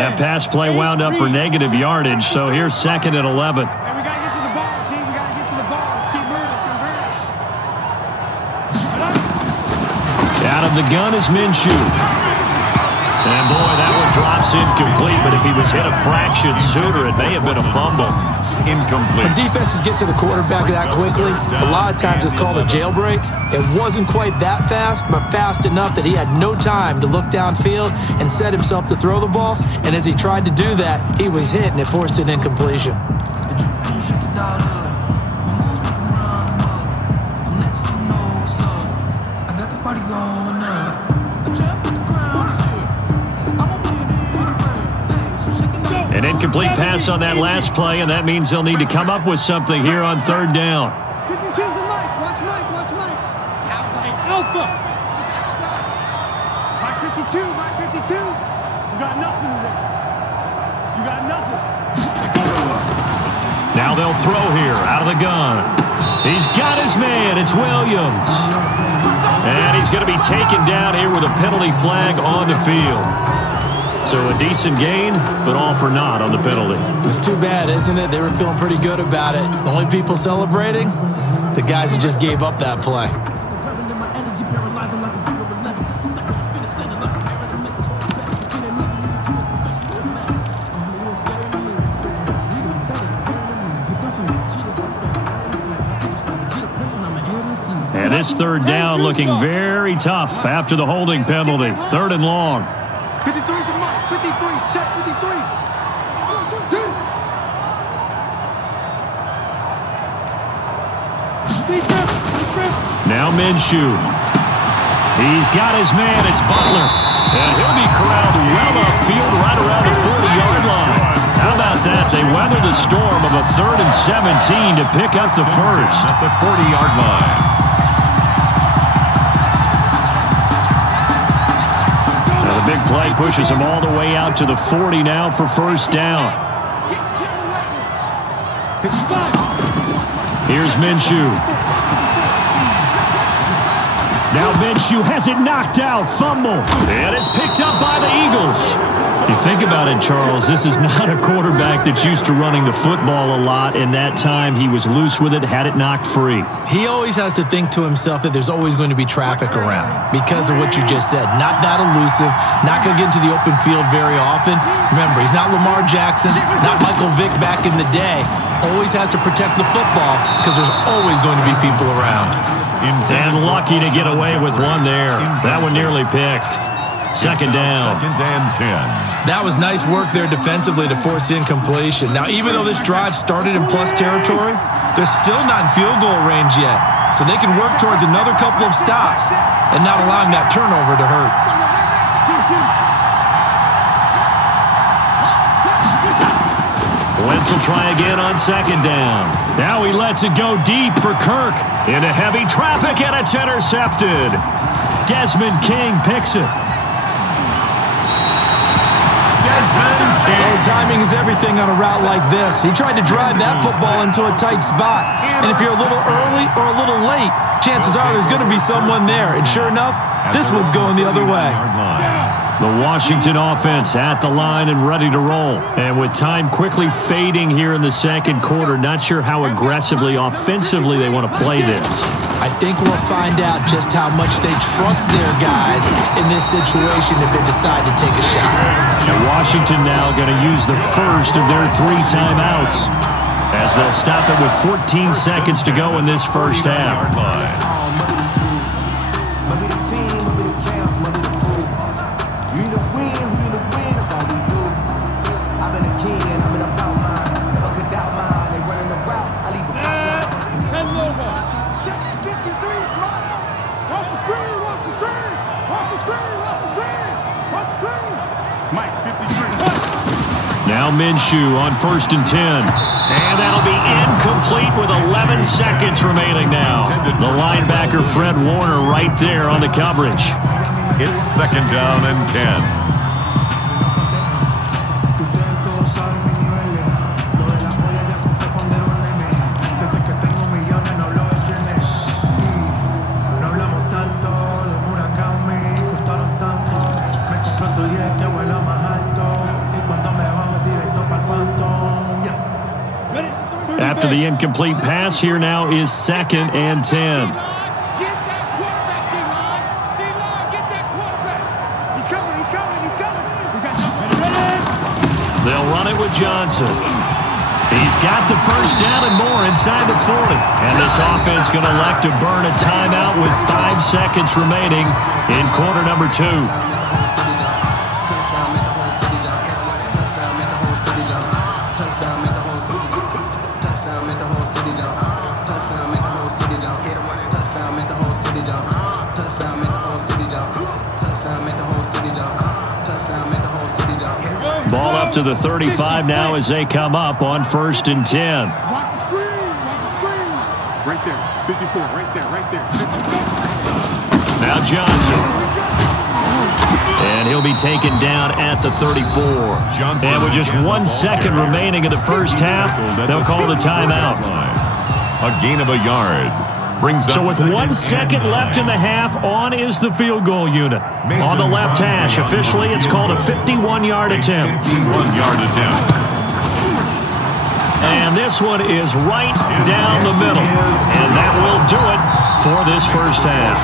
That pass play wound up for negative yardage, so here's 2nd and 11. Hey, we got to get to the ball, team. We got to get to the ball. Let's keep moving. Out of the gun is Minshew. And boy, that one drops incomplete, but if he was hit a fraction sooner, it may have been a fumble. Incomplete. When defenses get to the quarterback that quickly, a lot of times it's called a jailbreak. It wasn't quite that fast, but fast enough that he had no time to look downfield and set himself to throw the ball. And as he tried to do that, he was hit, and it forced an incompletion. An incomplete pass on that last play, and that means they'll need to come up with something here on 3rd down. 52's the Mike. Watch Mike. Watch Mike. Hey, Alpha. Mike 52. Mike 52. You got nothing today. You got nothing. Now they'll throw here out of the gun. He's got his man. It's Williams. And he's going to be taken down here with a penalty flag on the field. So a decent gain, but all for naught on the penalty. It's too bad, isn't it? They were feeling pretty good about it. The only people celebrating, the guys who just gave up that play. And this 3rd down looking very tough after the holding penalty. 3rd and long. 53 for Mike. 53. Check 53. Now Minshew. He's got his man. It's Butler. And he'll be corralled well upfield right around the 40-yard line. How about that? They weather the storm of a 3rd and 17 to pick up the first. At the 40-yard line. The big play pushes him all the way out to the 40 now for 1st down. Here's Minshew. Now Minshew has it knocked out. Fumble. And it's picked up by the Eagles. You think about it, Charles, this is not a quarterback that's used to running the football a lot. In that time, he was loose with it, had it knocked free. He always has to think to himself that there's always going to be traffic around because of what you just said. Not that elusive, not going to get into the open field very often. Remember, he's not Lamar Jackson, not Michael Vick back in the day. Always has to protect the football because there's always going to be people around. And lucky to get away with one there. That one nearly picked. 2nd down. 2nd and 10. That was nice work there defensively to force incompletion. Now, even though this drive started in plus territory, they're still not in field goal range yet. So they can work towards another couple of stops and not allowing that turnover to hurt. Wentz will try again on 2nd down. Now he lets it go deep for Kirk. Into heavy traffic, and it's intercepted. Desmond King picks it. Oh, timing is everything on a route like this. He tried to drive that football into a tight spot. And if you're a little early or a little late, chances are there's going to be someone there. And sure enough, this one's going the other way. The Washington offense at the line and ready to roll. And with time quickly fading here in the second quarter, not sure how aggressively, offensively they want to play this. I think we'll find out just how much they trust their guys in this situation if they decide to take a shot. And Washington now going to use the first of their 3 timeouts as they'll stop it with 14 seconds to go in this first half. Now Minshew on 1st and 10. And that'll be incomplete with 11 seconds remaining now. The linebacker Fred Warner right there on the coverage. It's 2nd down and 10. After the incomplete pass, here now is 2nd and 10. They'll run it with Johnson. He's got the first down and more inside the 40. And this offense going to elect to burn a timeout with 5 seconds remaining in quarter number 2. Ball up to the 35 now as they come up on 1st and 10. Watch the screen. Right there. 54. Right there. 54. Now Johnson. And he'll be taken down at the 34. And with just 1 second remaining in the first half, they'll call the timeout. A gain of a yard. So with 1 second left in the half, on is the field goal unit. On the left hash, officially it's called a 51-yard attempt. 51-yard attempt. And this one is right down the middle. And that will do it for this first half.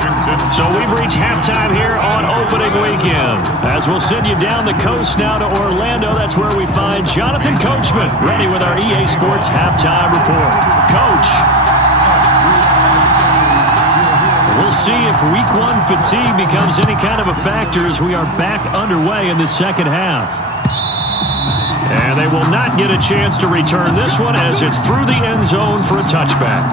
So we've reached halftime here on opening weekend. As we'll send you down the coast now to Orlando, that's where we find Jonathan Coachman, ready with our EA Sports halftime report. Coach. We'll see if week 1 fatigue becomes any kind of a factor as we are back underway in the second half. And they will not get a chance to return this one as it's through the end zone for a touchback.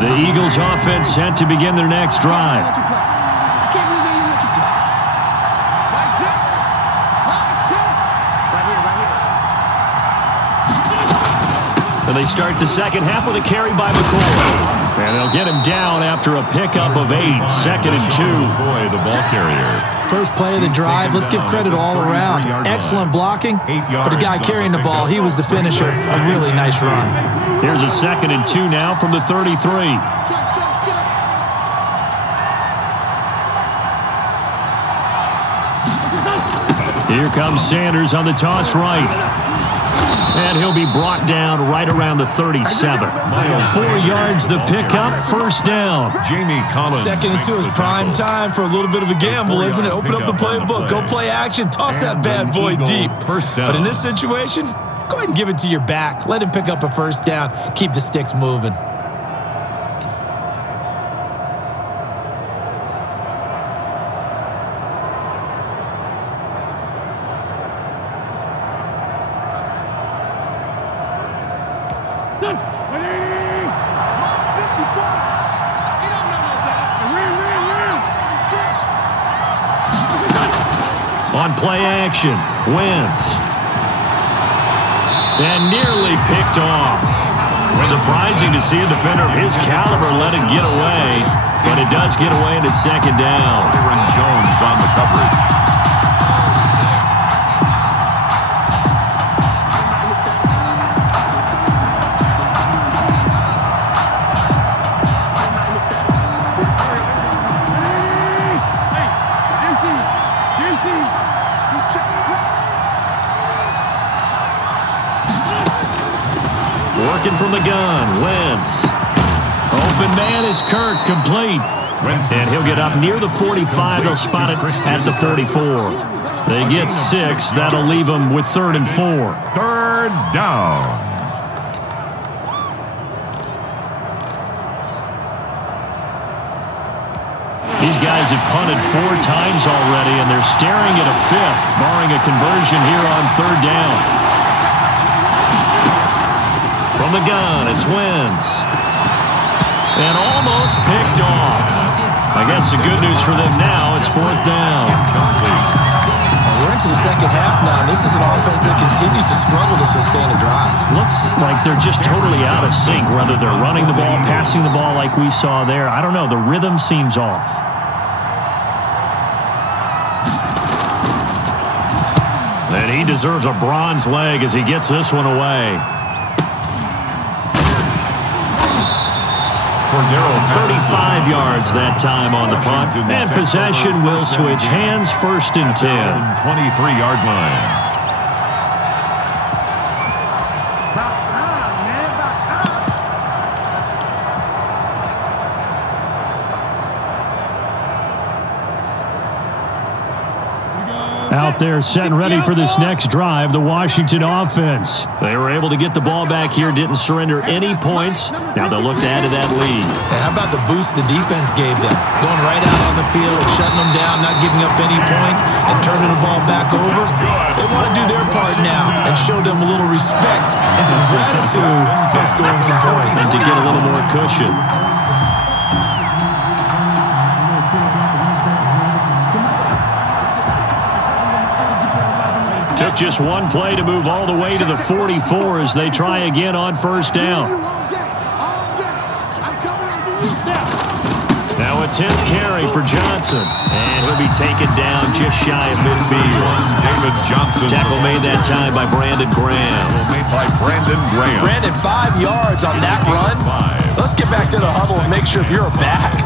The Eagles offense set to begin their next drive. And they start the second half with a carry by McCoy. And they'll get him down after a pickup of 8. 2nd and 2. Boy, the ball carrier. First play of the drive, let's give credit all around. Excellent blocking, but the guy carrying the ball, he was the finisher. A really nice run. Here's a 2nd and 2 now from the 33. Here comes Sanders on the toss right. And he'll be brought down right around the 37. 4 yards the pickup, first down. Jamie Collins. 2nd and 2 is prime time for a little bit of a gamble, isn't it? Open up the playbook, go play action, toss that bad boy deep. But in this situation, go ahead and give it to your back. Let him pick up a first down, keep the sticks moving. On play action, Wentz. And nearly picked off. Surprising to see a defender of his caliber let it get away, but it does get away and it's 2nd down. Aaron Jones on the coverage. Working from the gun. Wentz. Open man is Kirk, complete. And he'll get up near the 45. They'll spot it at the 34. They get 6. That'll leave them with 3rd and 4. 3rd down. These guys have punted 4 times already, and they're staring at a 5th, barring a conversion here on 3rd down. From the gun, it's Wentz. And almost picked off. I guess the good news for them now, it's 4th down. We're into the second half now, and this is an offense that continues to struggle to sustain a drive. Looks like they're just totally out of sync, whether they're running the ball, passing the ball like we saw there. I don't know. The rhythm seems off. And he deserves a bronze leg as he gets this one away. 35 yards that time on the punt. And possession will switch hands, 1st and 10. 23-yard line. Out there set and ready for this next drive, the Washington offense. They were able to get the ball back here, didn't surrender any points. Now they'll look to add to that lead. Hey, how about the boost the defense gave them? Going right out on the field, shutting them down, not giving up any points, and turning the ball back over. They want to do their part now and show them a little respect and some gratitude by scoring some points. And to get a little more cushion. Took just one play to move all the way to the 44 as they try again on 1st down. Now a 10th carry for Johnson. And he'll be taken down just shy of midfield. David Johnson. Tackle made that time by Brandon Graham. Made by Brandon Graham. Brandon, 5 yards on that run. Let's get back to the huddle and make sure if you're a back,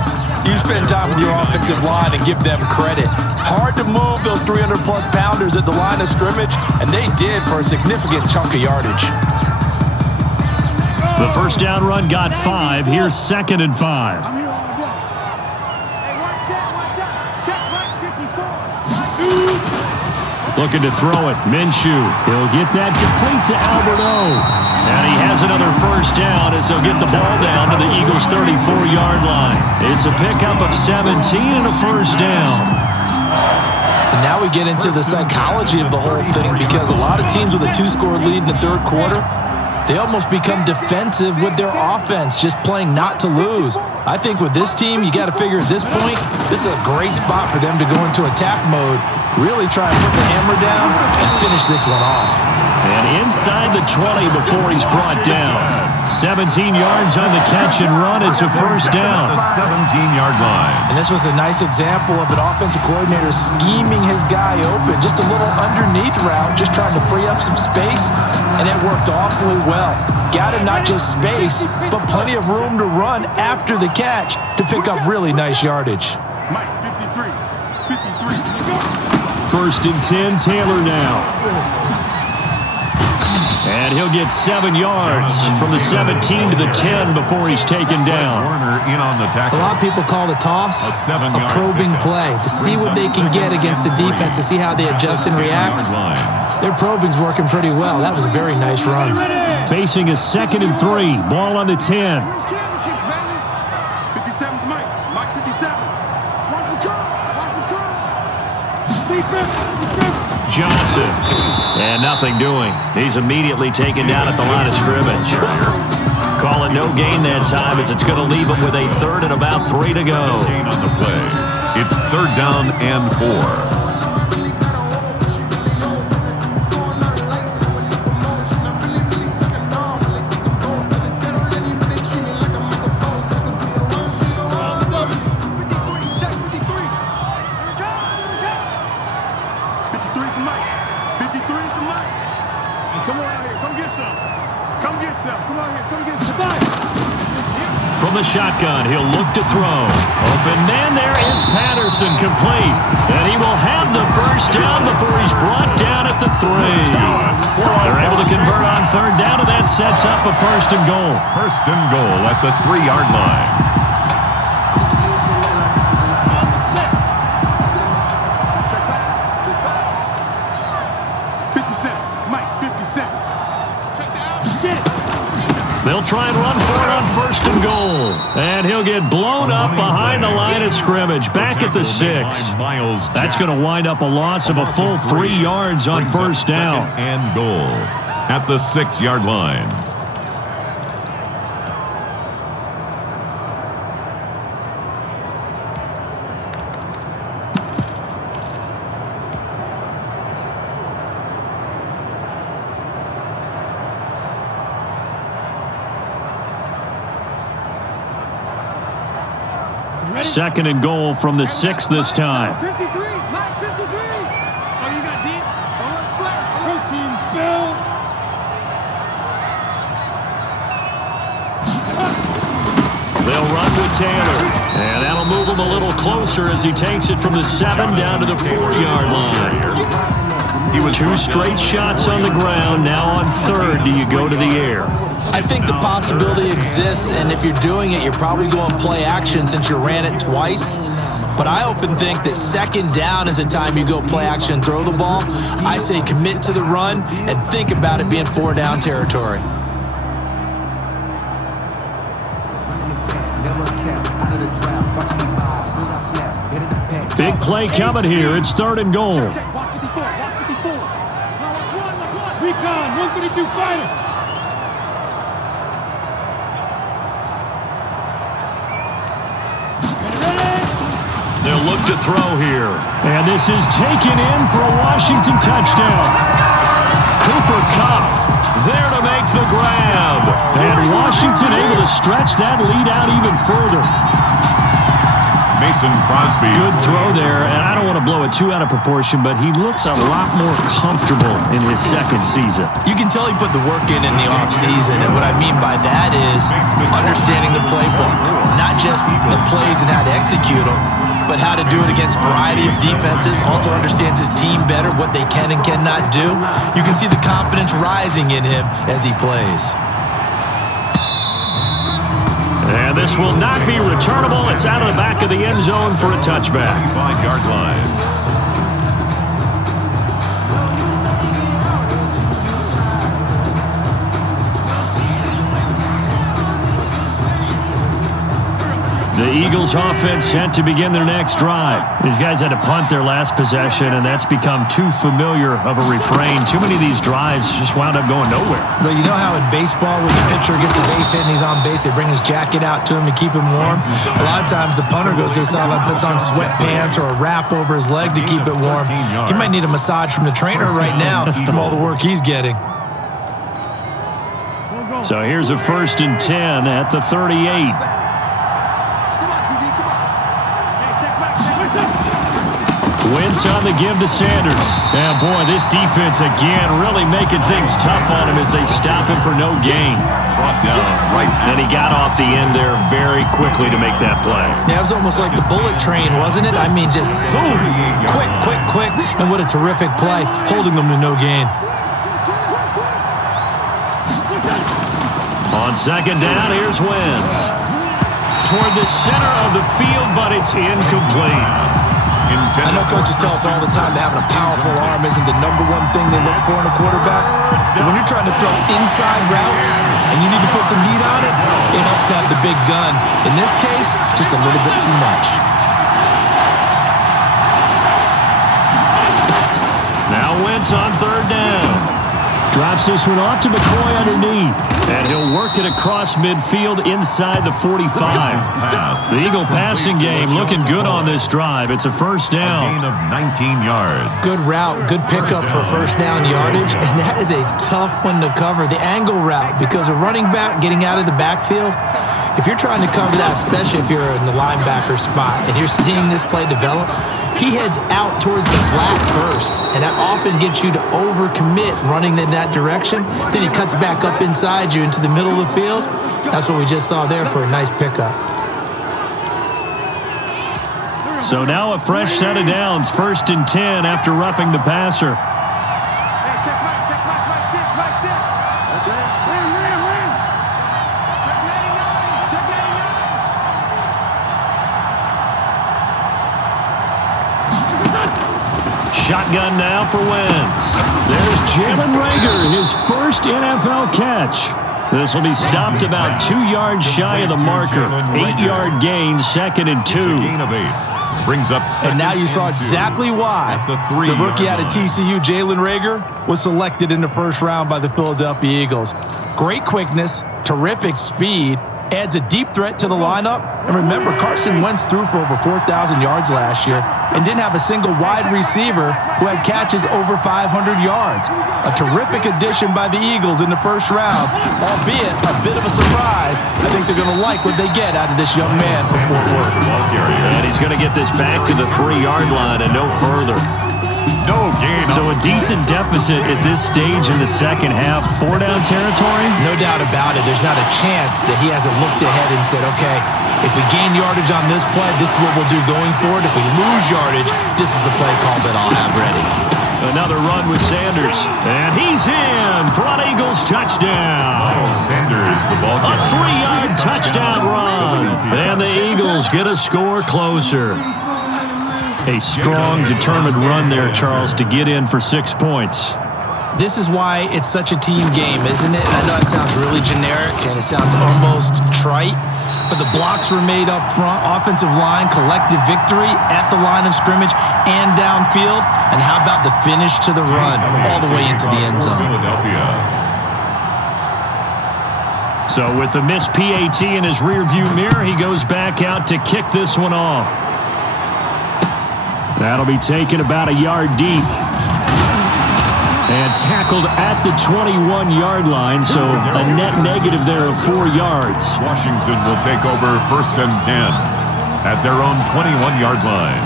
you spend time with your offensive line and give them credit. Hard to move those 300-plus pounders at the line of scrimmage, and they did for a significant chunk of yardage. The 1st down run got 5. Here's 2nd and 5. I'm here all day. Hey, watch out. Check right 54. Looking to throw it. Minshew. He'll get that complete to Alberto. And he has another 1st down as they'll get the ball down to the Eagles' 34-yard line. It's a pickup of 17 and a 1st down. And now we get into the psychology of the whole thing, because a lot of teams with a 2-score lead in the 3rd quarter, they almost become defensive with their offense, just playing not to lose. I think with this team, you got to figure at this point, this is a great spot for them to go into attack mode, really try and put the hammer down and finish this one off. And inside the 20 before he's brought down. 17 yards on the catch and run. It's a 1st down. 17-yard line. And this was a nice example of an offensive coordinator scheming his guy open. Just a little underneath route, just trying to free up some space, and it worked awfully well. Got him not just space, but plenty of room to run after the catch to pick up really nice yardage. Mike, 53. 1st and 10, Taylor now. And he'll get 7 yards from the 17 to the 10 before he's taken down. Warner in on the tackle. A lot of people call the toss a probing play to see what they can get against the defense, to see how they adjust and react. Their probing's working pretty well. That was a very nice run. Facing a 2nd and 3. Ball on the 10. 57's Mike. Mike 57. Watch the curl. Johnson. And nothing doing. He's immediately taken down at the line of scrimmage. Call it no gain that time, as it's going to leave him with a 3rd and about 3 to go. Gain on the play. It's 3rd down and 4. From the shotgun, he'll look to throw. Open man, there is Patterson, complete. And he will have the first down before he's brought down at the 3. They're able to convert on third down, and that sets up a first and goal. First and goal at the 3-yard line. They'll try and run for it on first and goal. And he'll get blown up behind the line of scrimmage, back at the 6. That's going to wind up a loss of a full 3 yards on first down. Second and goal at the 6-yard line. Second and goal from the 6 this time. 53, Mike 53. Oh, you got deep. Protein spill. They'll run with Taylor. And that'll move him a little closer as he takes it from the 7 down to the 4-yard line. He was 2 straight shots on the ground. Now on third, do you go to the air? I think the possibility exists, and if you're doing it, you're probably going play action since you ran it twice. But I often think that second down is the time you go play action and throw the ball. I say commit to the run and think about it being 4-down territory. Big play coming here. It's third and goal. Watch 54, watch 54. Recon, 152 fighter. They'll look to throw here. And this is taken in for a Washington touchdown. Cooper Kupp there to make the grab. And Washington able to stretch that lead out even further. Mason Crosby. Good throw there, and I don't want to blow it too out of proportion, but he looks a lot more comfortable in his second season. You can tell he put the work in the offseason, and what I mean by that is understanding the playbook. Not just the plays and how to execute them, but how to do it against a variety of defenses. Also understands his team better, what they can and cannot do. You can see the confidence rising in him as he plays. And this will not be returnable. It's out of the back of the end zone for a touchback. 5-yard line. The Eagles offense set to begin their next drive. These guys had to punt their last possession, and that's become too familiar of a refrain. Too many of these drives just wound up going nowhere. Well, you know how in baseball when the pitcher gets a base hit and he's on base, they bring his jacket out to him to keep him warm? A lot of times the punter goes to the sideline, puts on sweatpants or a wrap over his leg to keep it warm. He might need a massage from the trainer right now from all the work he's getting. So here's a 1st and 10 at the 38. Wentz on the give to Sanders. And boy, this defense again really making things tough on him as they stop him for no gain. Brought down right. And he got off the end there very quickly to make that play. Yeah, it was almost like the bullet train, wasn't it? I mean, just zoom, quick, quick, quick. And what a terrific play, holding them to no gain. On second down, here's Wentz. Toward the center of the field, but it's incomplete. I know coaches tell us all the time that having a powerful arm isn't the number one thing they look for in a quarterback. But when you're trying to throw inside routes and you need to put some heat on it, it helps have the big gun. In this case, just a little bit too much. Now Wentz on third down. Drops this one off to McCoy underneath. And he'll work it across midfield inside the 45. The Eagle passing game looking good on this drive. It's a first down. A gain of 19 yards. Good route, good pickup for first down yardage. And that is a tough one to cover, the angle route, because a running back getting out of the backfield, if you're trying to cover that, especially if you're in the linebacker spot and you're seeing this play develop, he heads out towards the flat first, and that often gets you to overcommit running in that direction. Then he cuts back up inside you into the middle of the field. That's what we just saw there for a nice pickup. So now a fresh set of downs, 1st and 10 after roughing the passer. Hey, check Mike, Mike 6, Mike 6. Okay. Win. Check 99. Shotgun now for Wentz. There's Jalen Reagor, his first NFL catch. This will be stopped about 2 yards shy of the marker. 8-yard gain, 2nd and 2. Gain of 8. Brings up and now you saw exactly why the rookie out of TCU, Jalen Reagor, was selected in the 1st round by the Philadelphia Eagles. Great quickness, terrific speed, adds a deep threat to the lineup. And remember, Carson Wentz threw for over 4,000 yards last year and didn't have a single wide receiver who had catches over 500 yards. A terrific addition by the Eagles in the 1st round, albeit a bit of a surprise. I think they're going to like what they get out of this young man from Fort Worth. And he's going to get this back to the 3-yard line and no further. No gain. So a decent deficit at this stage in the 2nd half. 4-down territory? No doubt about it. There's not a chance that he hasn't looked ahead and said, okay, if we gain yardage on this play, this is what we'll do going forward. If we lose yardage, this is the play call that I'll have ready. Another run with Sanders. And he's in for an Eagles touchdown. Sanders, the ball A 3-yard touchdown run. And the Eagles get a score closer. A strong, determined run there, Charles, to get in for 6 points. This is why it's such a team game, isn't it? I know it sounds really generic and it sounds almost trite, but the blocks were made up front, offensive line, collective victory at the line of scrimmage and downfield. And how about the finish to the run all the way into the end zone? So with the missed PAT in his rearview mirror, he goes back out to kick this one off. That'll be taken about a yard deep. And tackled at the 21-yard line, so a net negative there of 4 yards. Washington will take over 1st and 10 at their own 21-yard line.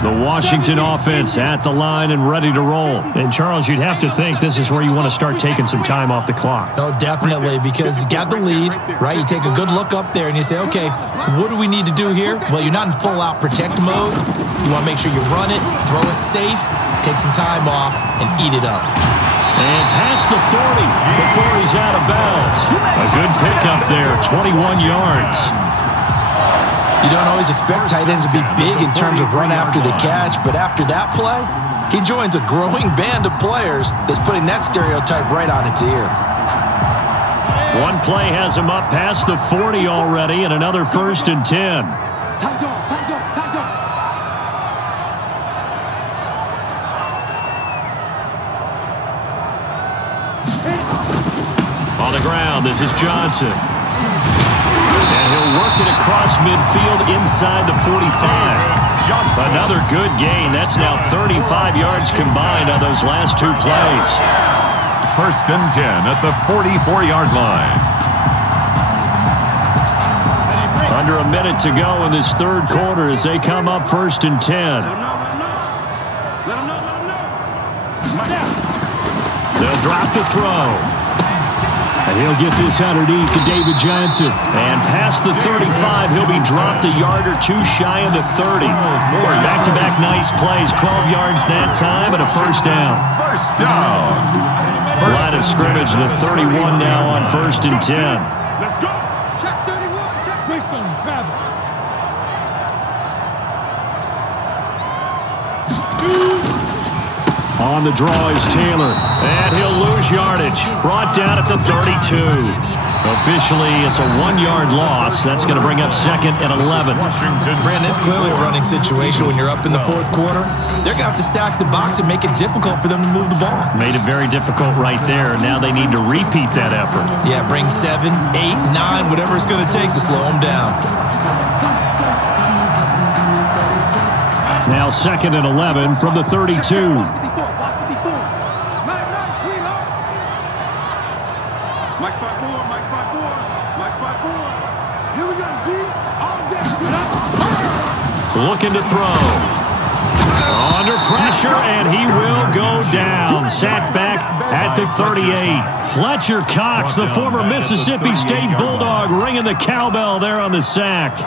The Washington offense at the line and ready to roll. And, Charles, you'd have to think this is where you want to start taking some time off the clock. Oh, definitely, because you got the lead, right? You take a good look up there and you say, okay, what do we need to do here? Well, you're not in full-out protect mode. You want to make sure you run it, throw it safe, take some time off, and eat it up. And past the 40 before he's out of bounds. A good pickup there, 21 yards. You don't always expect tight ends to be big in terms of run after the catch, but after that play, he joins a growing band of players that's putting that stereotype right on its ear. One play has him up past the 40 already, and another 1st and 10. On the ground, this is Johnson. And he'll work it across midfield inside the 45. Another good gain. That's now 35 yards combined on those last 2 plays. 1st and 10 at the 44-yard line. Under a minute to go in this 3rd quarter as they come up 1st and 10. Let him know. They'll drop the throw. And he'll get this underneath to David Johnson. And past the 35, he'll be dropped a yard or 2 shy of the 30. Back-to-back nice plays, 12 yards that time and a 1st down. 1st down. Line of scrimmage, the 31 now on 1st and 10. Let's go. Check 31. Check Greystone. Travel. On the draw is Taylor. And he'll lose yardage. Brought down at the 32. Officially, it's a 1-yard loss. That's going to bring up 2nd and 11. Brandon, it's clearly a running situation when you're up in the 4th quarter. They're going to have to stack the box and make it difficult for them to move the ball. Made it very difficult right there. Now they need to repeat that effort. Yeah, bring 7, 8, 9, whatever it's going to take to slow them down. Now 2nd and 11 from the 32. Mike spot 4. Here we go, D. All day. Looking to throw. Under pressure, and he will go down. Sacked back at the 38. Fletcher Cox, the former Mississippi State Bulldog, ringing the cowbell there on the sack.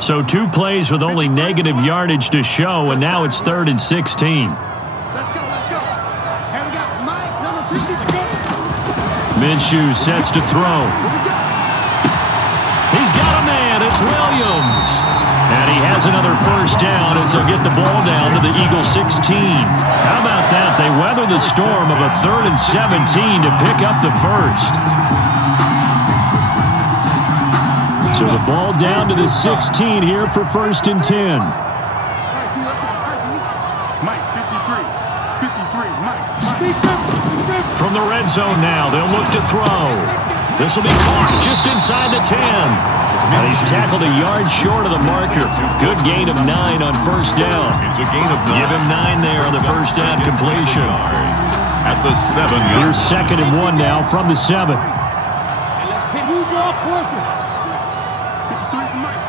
So 2 plays with only negative yardage to show, and now it's 3rd and 16. Let's go, let's go. And we got Mike, number 50. Minshew sets to throw. He's got a man. It's Williams. And he has another first down as they'll get the ball down to the Eagles 16. How about that? They weather the storm of a 3rd and 17 to pick up the first. So the ball down to the 16 here for 1st and 10. All right, T, let's go. All right, T. Mike, 53, Mike. From the red zone now, they'll look to throw. This will be caught just inside the 10. And he's tackled a yard short of the marker. Good gain of 9 on first down. It's a gain of 9. Give him 9 there on the first down completion. At the 7-yard. Here's 2nd and 1 now from the 7. Who draw perfect? 53 for Mike.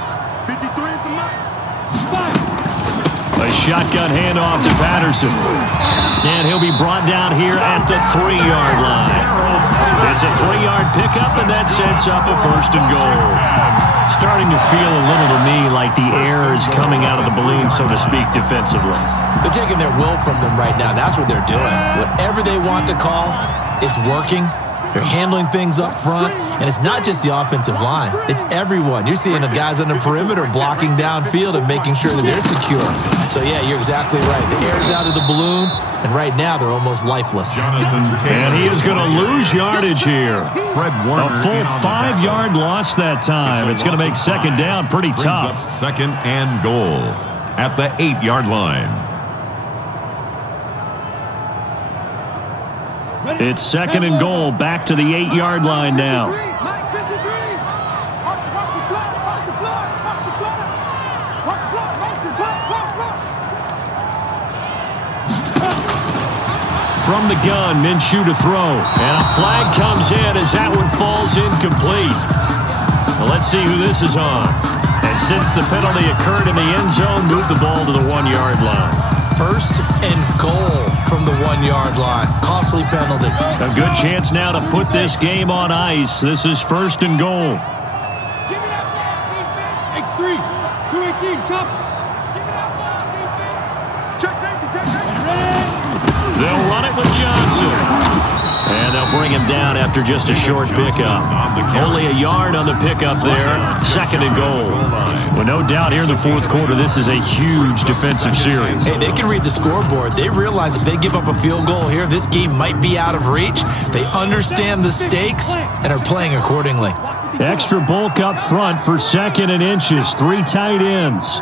53 for Mike. A shotgun handoff to Patterson. And he'll be brought down here at the 3-yard line. It's a 3-yard pickup, and that sets up a 1st and goal. Starting to feel a little to me like the air is coming out of the balloon, so to speak, defensively. They're taking their will from them right now. That's what they're doing. Whatever they want to call, it's working. They're handling things up front, and it's not just the offensive line. It's everyone. You're seeing the guys on the perimeter blocking downfield and making sure that they're secure. So, yeah, you're exactly right. The air's out of the balloon, and right now they're almost lifeless. And he is going to lose yardage here. A full 5-yard loss that time. It's going to make 2nd down pretty tough. 2nd and goal at the 8-yard line. It's 2nd and goal, back to the 8-yard line now. Mike, 53. Watch the blood, watch the blood, watch the blood. Watch the blood, watch the blood. From the gun, Minshew to throw. And a flag comes in as that one falls incomplete. Well, let's see who this is on. And since the penalty occurred in the end zone, move the ball to the 1-yard line. 1st and goal from the 1-yard line. Costly penalty. A good chance now to put this game on ice. This is 1st and goal. Give me that ball, defense. X3, 218, chop. Give me that ball, defense. Check safety, check safety. They'll run it with Johnson. And they'll bring him down after just a short pickup. Only a yard on the pickup there. 2nd and goal. Well, no doubt here in the 4th quarter, this is a huge defensive series. Hey, they can read the scoreboard. They realize if they give up a field goal here, this game might be out of reach. They understand the stakes and are playing accordingly. Extra bulk up front for 2nd and inches. 3 tight ends.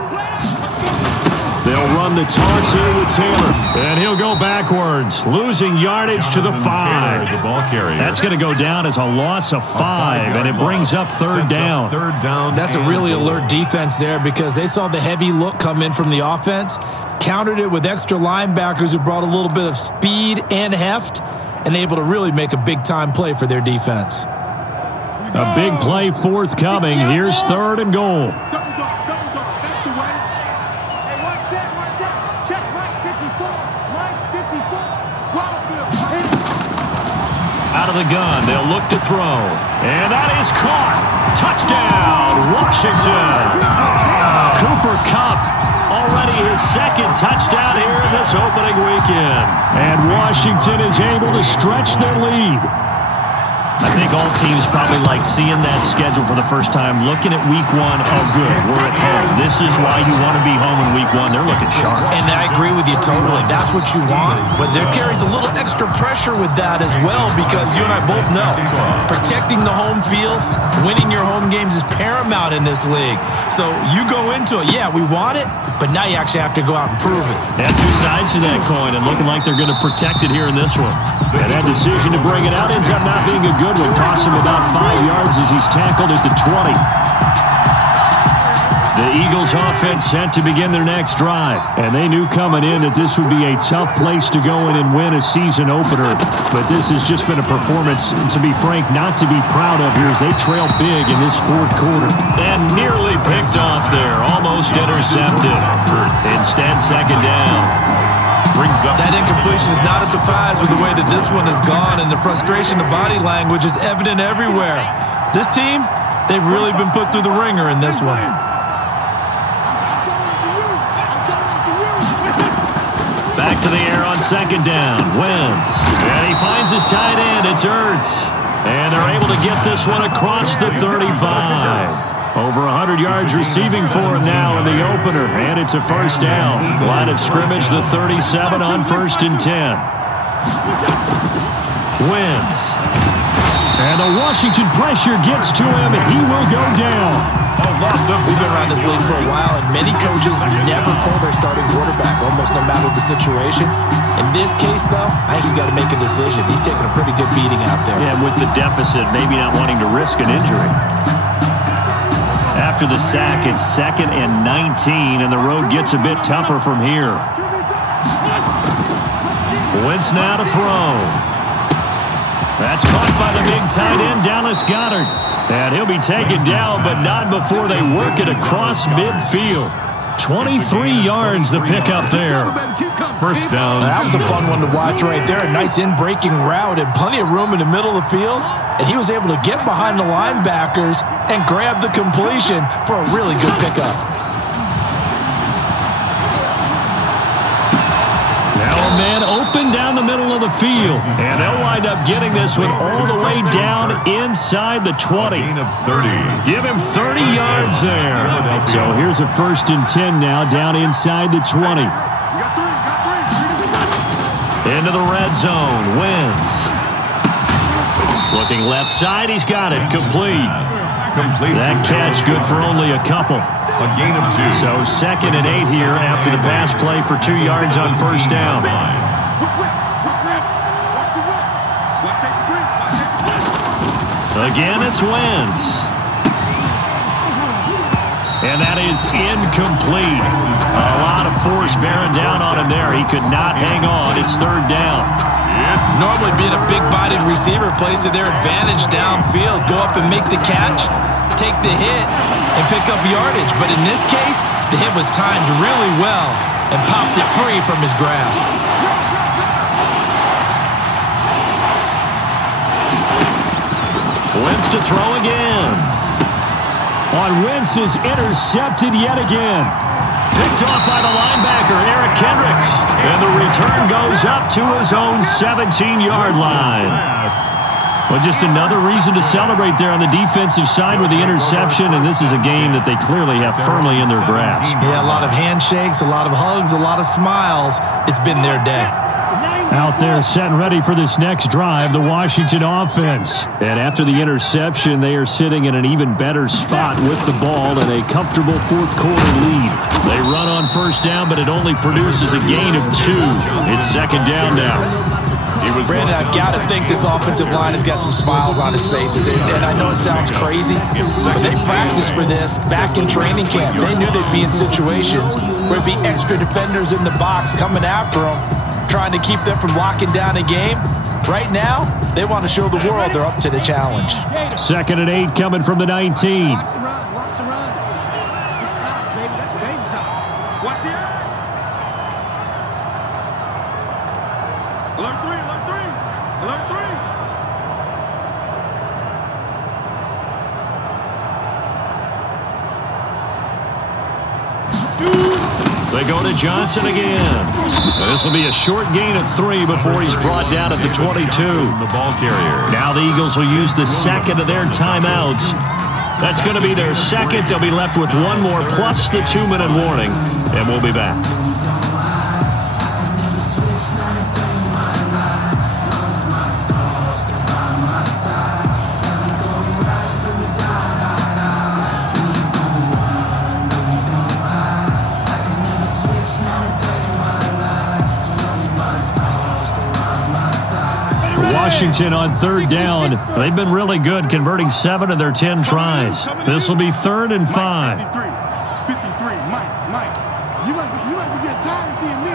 They'll run the toss here with Taylor. And he'll go backwards, losing yardage to the 5. The ball carrier. That's going to go down as a loss of 5, and it brings up 3rd down. 3rd down. That's a really alert defense there because they saw the heavy look come in from the offense, countered it with extra linebackers who brought a little bit of speed and heft, and able to really make a big-time play for their defense. A big play forthcoming. Here's 3rd and goal. Out of the gun, they'll look to throw. And that is caught. Touchdown, Washington. Cooper Kupp, already his 2nd touchdown here in this opening weekend. And Washington is able to stretch their lead. I think all teams probably like seeing that schedule for the first time, looking at week 1. Oh, good, we're at home. This is why you want to be home in week 1. They're looking sharp. And I agree with you totally. That's what you want. But there carries a little extra pressure with that as well because you and I both know protecting the home field, winning your home games is paramount in this league. So you go into it, yeah, we want it, but now you actually have to go out and prove it. Yeah, two sides to that coin, and looking like they're going to protect it here in this one. And that decision to bring it out ends up not being a good one. Costs him about 5 yards as he's tackled at the 20. The Eagles offense set to begin their next drive. And they knew coming in that this would be a tough place to go in and win a season opener. But this has just been a performance, to be frank, not to be proud of here as they trail big in this fourth quarter. And nearly picked off there. Almost intercepted. Instead, second down. Brings up That incompletion is not a surprise with the way that this one has gone, and the frustration of body language is evident everywhere. This team, they've really been put through the ringer in this one. Back to the air on second down. Wentz. And he finds his tight end. It's Ertz. And they're able to get this one across the 35. Over 100 yards receiving for him now in the opener. And it's a first down. Line of scrimmage, the 37 on 1st and 10. Wentz. And the Washington pressure gets to him, and he will go down. We've been around this league for a while, and many coaches never pull their starting quarterback, almost no matter the situation. In this case, though, I think he's got to make a decision. He's taking a pretty good beating out there. Yeah, with the deficit, maybe not wanting to risk an injury. After the sack, it's 2nd and 19, and the road gets a bit tougher from here. Wentz now to throw. That's caught by the big tight end, Dallas Goedert. And he'll be taken down, but not before they work it across midfield. 23 yards the pickup there. first down. That was a fun one to watch right there. A nice in-breaking route and plenty of room in the middle of the field. And he was able to get behind the linebackers and grab the completion for a really good pickup. Now a man open down the middle of the field. And they'll wind up getting this one all the way down inside the 20. Give him 30 yards there. So here's a 1st and 10 now down inside the 20. Into the red zone. Wentz. Looking left side. He's got it. Complete. That catch good for only a couple. A gain of 2. So 2nd and 8 here after the pass play for 2 yards on first down. Again, it's Wentz. And that is incomplete. A lot of force bearing down on him there. He could not hang on. It's 3rd down. Normally being a big-bodied receiver plays to their advantage downfield. Go up and make the catch, take the hit, and pick up yardage. But in this case, the hit was timed really well and popped it free from his grasp. Wentz to throw again. On Wentz is intercepted yet again. Picked off by the linebacker, Eric Kendricks. And the return goes up to his own 17-yard line. Well, just another reason to celebrate there on the defensive side with the interception, and this is a game that they clearly have firmly in their grasp. Yeah, a lot of handshakes, a lot of hugs, a lot of smiles. It's been their day. Out there set and ready for this next drive, the Washington offense. And after the interception, they are sitting in an even better spot with the ball and a comfortable 4th quarter lead. They run on first down, but it only produces a gain of 2. It's 2nd down now. Brandon, I've got to think this offensive line has got some smiles on its faces. And I know it sounds crazy, but they practiced for this back in training camp. They knew they'd be in situations where it'd be extra defenders in the box coming after them, trying to keep them from locking down a game. Right now, they want to show the world they're up to the challenge. 2nd and 8 coming from the 19. Watch the run. Good side, baby. That's baby side. Watch the eye. Alert 3, alert 3. Alert 3. They go to Johnson again. This will be a short gain of 3 before he's brought down at the 22. The ball carrier. Now the Eagles will use the 2nd of their timeouts. That's going to be their 2nd. They'll be left with 1 more plus the 2-minute warning, and we'll be back. Washington on third down. They've been really good, converting 7 of their 10 tries. This will be 3rd and 5. 53, Mike. You must be getting tired of seeing me.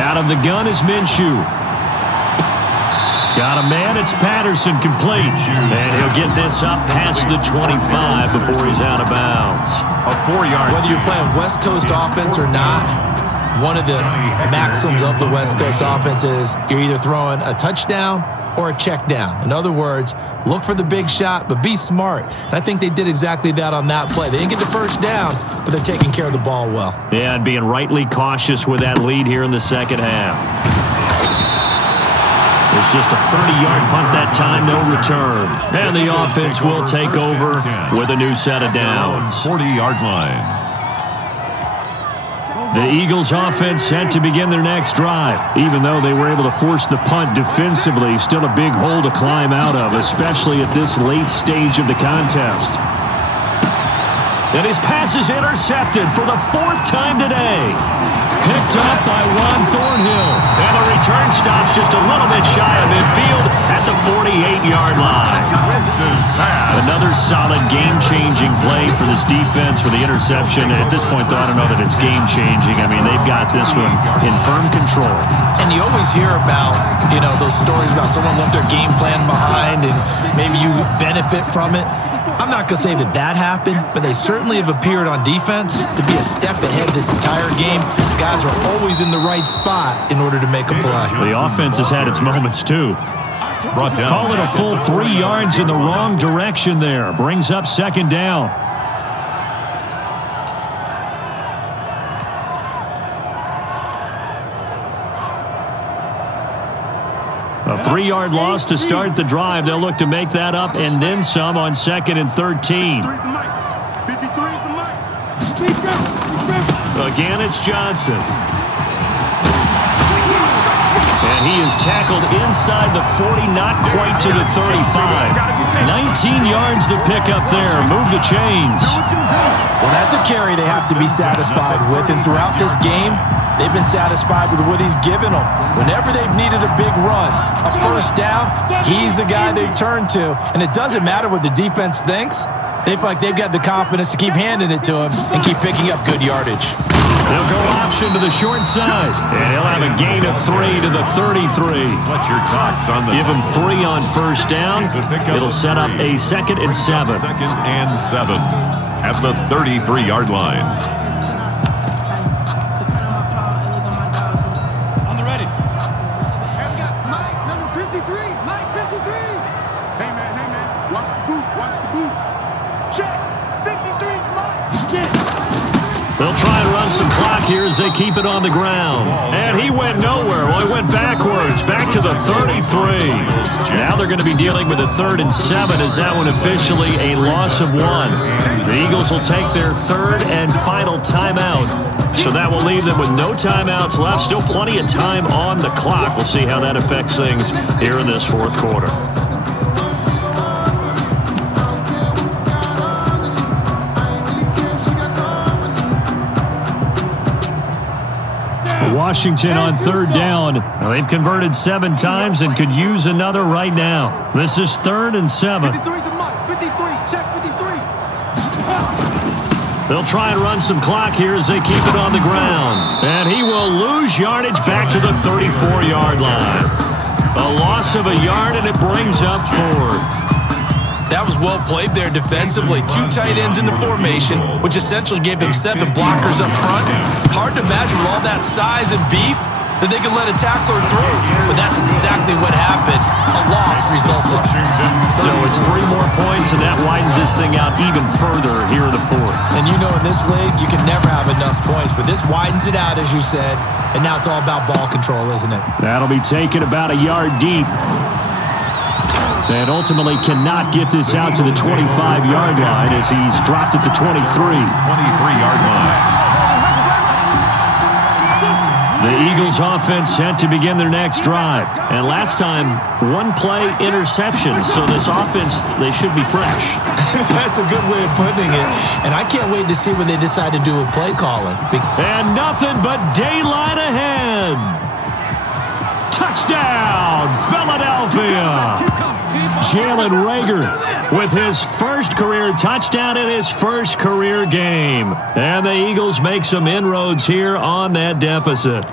Out of the gun is Minshew. Got a man, it's Patterson, complete. And he'll get this up past the 25 before he's out of bounds. A 4-yard. Whether you're playing West Coast offense or not, one of the maxims of the West Coast offense is you're either throwing a touchdown or a check down. In other words, look for the big shot, but be smart. And I think they did exactly that on that play. They didn't get the first down, but they're taking care of the ball well. Yeah, and being rightly cautious with that lead here in the second half. There's just a 30-yard punt that time, no return. And the offense will take over with a new set of downs. 40-yard line. The Eagles offense set to begin their next drive. Even though they were able to force the punt defensively, still a big hole to climb out of, especially at this late stage of the contest. And his pass is intercepted for the 4th time today. Picked up by Juan Thornhill. And the return stops just a little bit shy of midfield at the 48-yard line. Another solid game-changing play for this defense for the interception. At this point, though, I don't know that it's game-changing. I mean, they've got this one in firm control. And you always hear about, those stories about someone left their game plan behind and maybe you benefit from it. I'm not going to say that happened, but they certainly have appeared on defense to be a step ahead this entire game. Guys are always in the right spot in order to make a play. The offense has had its moments, too. Call it a full 3 yards in the wrong direction there. Brings up 2nd down. A 3-yard loss to start the drive. They'll look to make that up and then some on 2nd and 13. Again, it's Johnson. And he is tackled inside the 40, not quite to the 35. 19 yards to pick up there. Move the chains. Well, that's a carry they have to be satisfied with. And throughout this game, they've been satisfied with what he's given them. Whenever they've needed a big run, a first down, he's the guy they've turned to. And it doesn't matter what the defense thinks. They feel like they've got the confidence to keep handing it to him and keep picking up good yardage. They'll go option to the short side. And he'll have a gain of 3 to the 33. What's your thoughts on the Give him 3 on first down. It'll set up a 2nd and 7. 2nd and 7 at the 33-yard line. On the ready. And we got Mike, number 53. Mike, 53. Hey, man. Watch the boot. Check. 53's Mike. Check. They'll try and run some clock here as they keep it on the ground. And he went nowhere. Well, he went backwards, back to the 33. Now they're going to be dealing with a 3rd and 7 as that one officially a loss of 1. The Eagles will take their 3rd and final timeout. So that will leave them with no timeouts left. Still plenty of time on the clock. We'll see how that affects things here in this 4th quarter. Washington on 3rd down. They've converted 7 times and could use another right now. This is 3rd and 7. 53's the Mike. 53. Check 53. They'll try and run some clock here as they keep it on the ground. And he will lose yardage back to the 34-yard line. A loss of a yard, and it brings up 4th. That was well played there defensively. 2 tight ends in the formation, which essentially gave them 7 blockers up front. Hard to imagine with all that size and beef that they could let a tackler through. But that's exactly what happened. A loss resulted. So it's 3 more points, and that widens this thing out even further here in the 4th. And you know in this league, you can never have enough points. But this widens it out, as you said. And now it's all about ball control, isn't it? That'll be taken about a yard deep. And ultimately cannot get this out to the 25-yard line as he's dropped at the 23. 23-yard line. The Eagles offense set to begin their next drive. And last time, 1-play interception. So this offense, they should be fresh. That's a good way of putting it. And I can't wait to see what they decide to do with play calling. And nothing but daylight ahead. Touchdown, Philadelphia! Jalen Reagor with his first career touchdown in his first career game. And the Eagles make some inroads here on that deficit.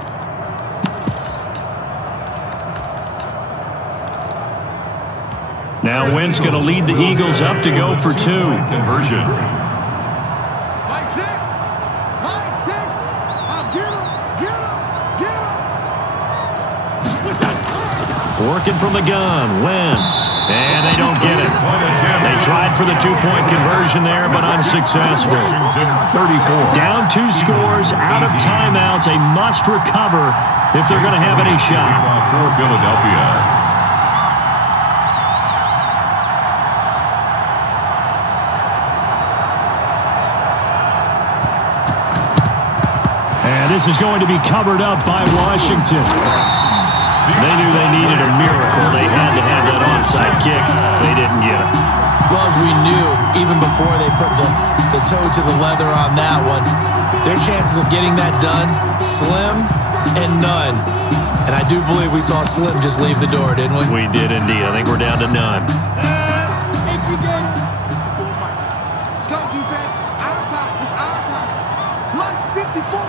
Now Wentz going to lead the Eagles up to go for 2. Conversion. Mike 6. Mike 6. Oh, get him. Get him. Get him. Working from the gun, Wentz. And they don't get it. They tried for the 2-point conversion there, but unsuccessful. Washington 34. Down 2 scores, out of timeouts, a must recover if they're going to have any shot. For Philadelphia. And this is going to be covered up by Washington. They knew they needed a miracle. They had to have that onside kick. They didn't get it. Well, as we knew, even before they put the toe to the leather on that one, their chances of getting that done, slim and none. And I do believe we saw Slim just leave the door, didn't we? We did indeed. I think we're down to none. Let's go, defense. Our time. It's our time. Mike 54.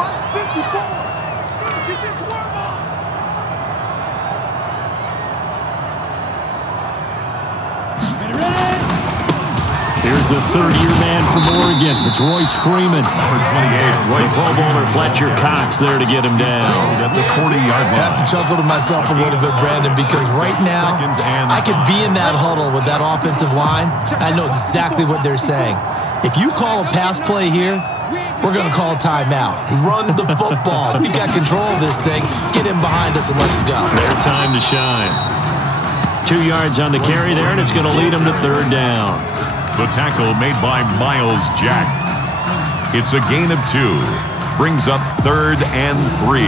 Mike 54. You just warm up. Here's the third-year man from Oregon. It's Royce Freeman. Number 28. The Pro Bowler Fletcher Cox there to get him down. At the 40-yard line. I have to chuckle to myself a little bit, Brandon, because right now I could be in that huddle with that offensive line. I know exactly what they're saying. If you call a pass play here, we're going to call a timeout. Run the football. We got control of this thing. Get him behind us and let's go. Their time to shine. 2 yards on the carry there, and it's going to lead them to third down. The tackle made by Miles Jack. It's a gain of 2. Brings up 3rd and 3.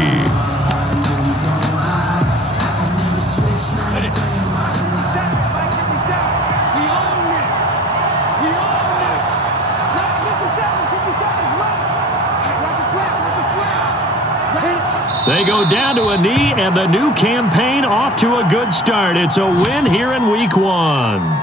They go down to a knee, and the new campaign off to a good start. It's a win here in Week 1.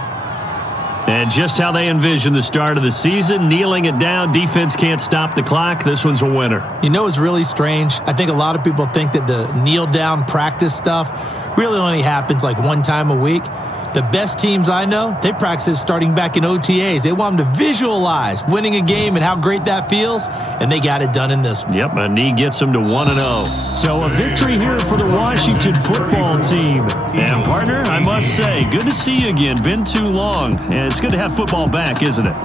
And just how they envision the start of the season, kneeling it down, defense can't stop the clock. This one's a winner. You know what's really strange? I think a lot of people think that the kneel-down practice stuff really only happens like one time a week. The best teams I know, they practice starting back in OTAs. They want them to visualize winning a game and how great that feels, and they got it done in this one. Yep, a knee gets them to 1-0. So a victory here for the Washington football team. And partner, I must say, good to see you again. Been too long, and it's good to have football back, isn't it?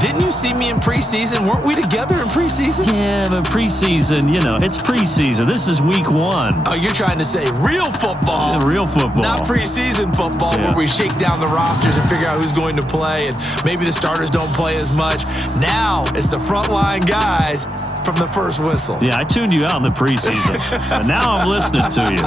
Didn't you see me in preseason? Weren't we together in preseason? Yeah, but preseason, it's preseason. This is Week 1. Oh, you're trying to say real football. Yeah, real football. Not preseason football where we shake down the rosters and figure out who's going to play, and maybe the starters don't play as much. Now it's the frontline guys from the first whistle. Yeah, I tuned you out in the preseason, and now I'm listening to you.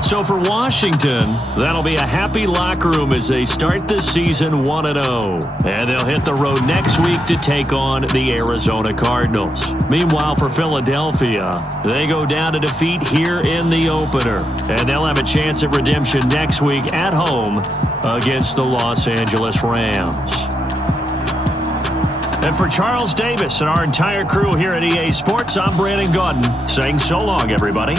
So for Washington, that'll be a happy locker room as they start the season 1-0. And they'll hit the road next week to take on the Arizona Cardinals. Meanwhile, for Philadelphia, they go down to defeat here in the opener. And they'll have a chance at redemption next week at home against the Los Angeles Rams. And for Charles Davis and our entire crew here at EA Sports, I'm Brandon Gaudin saying so long, everybody.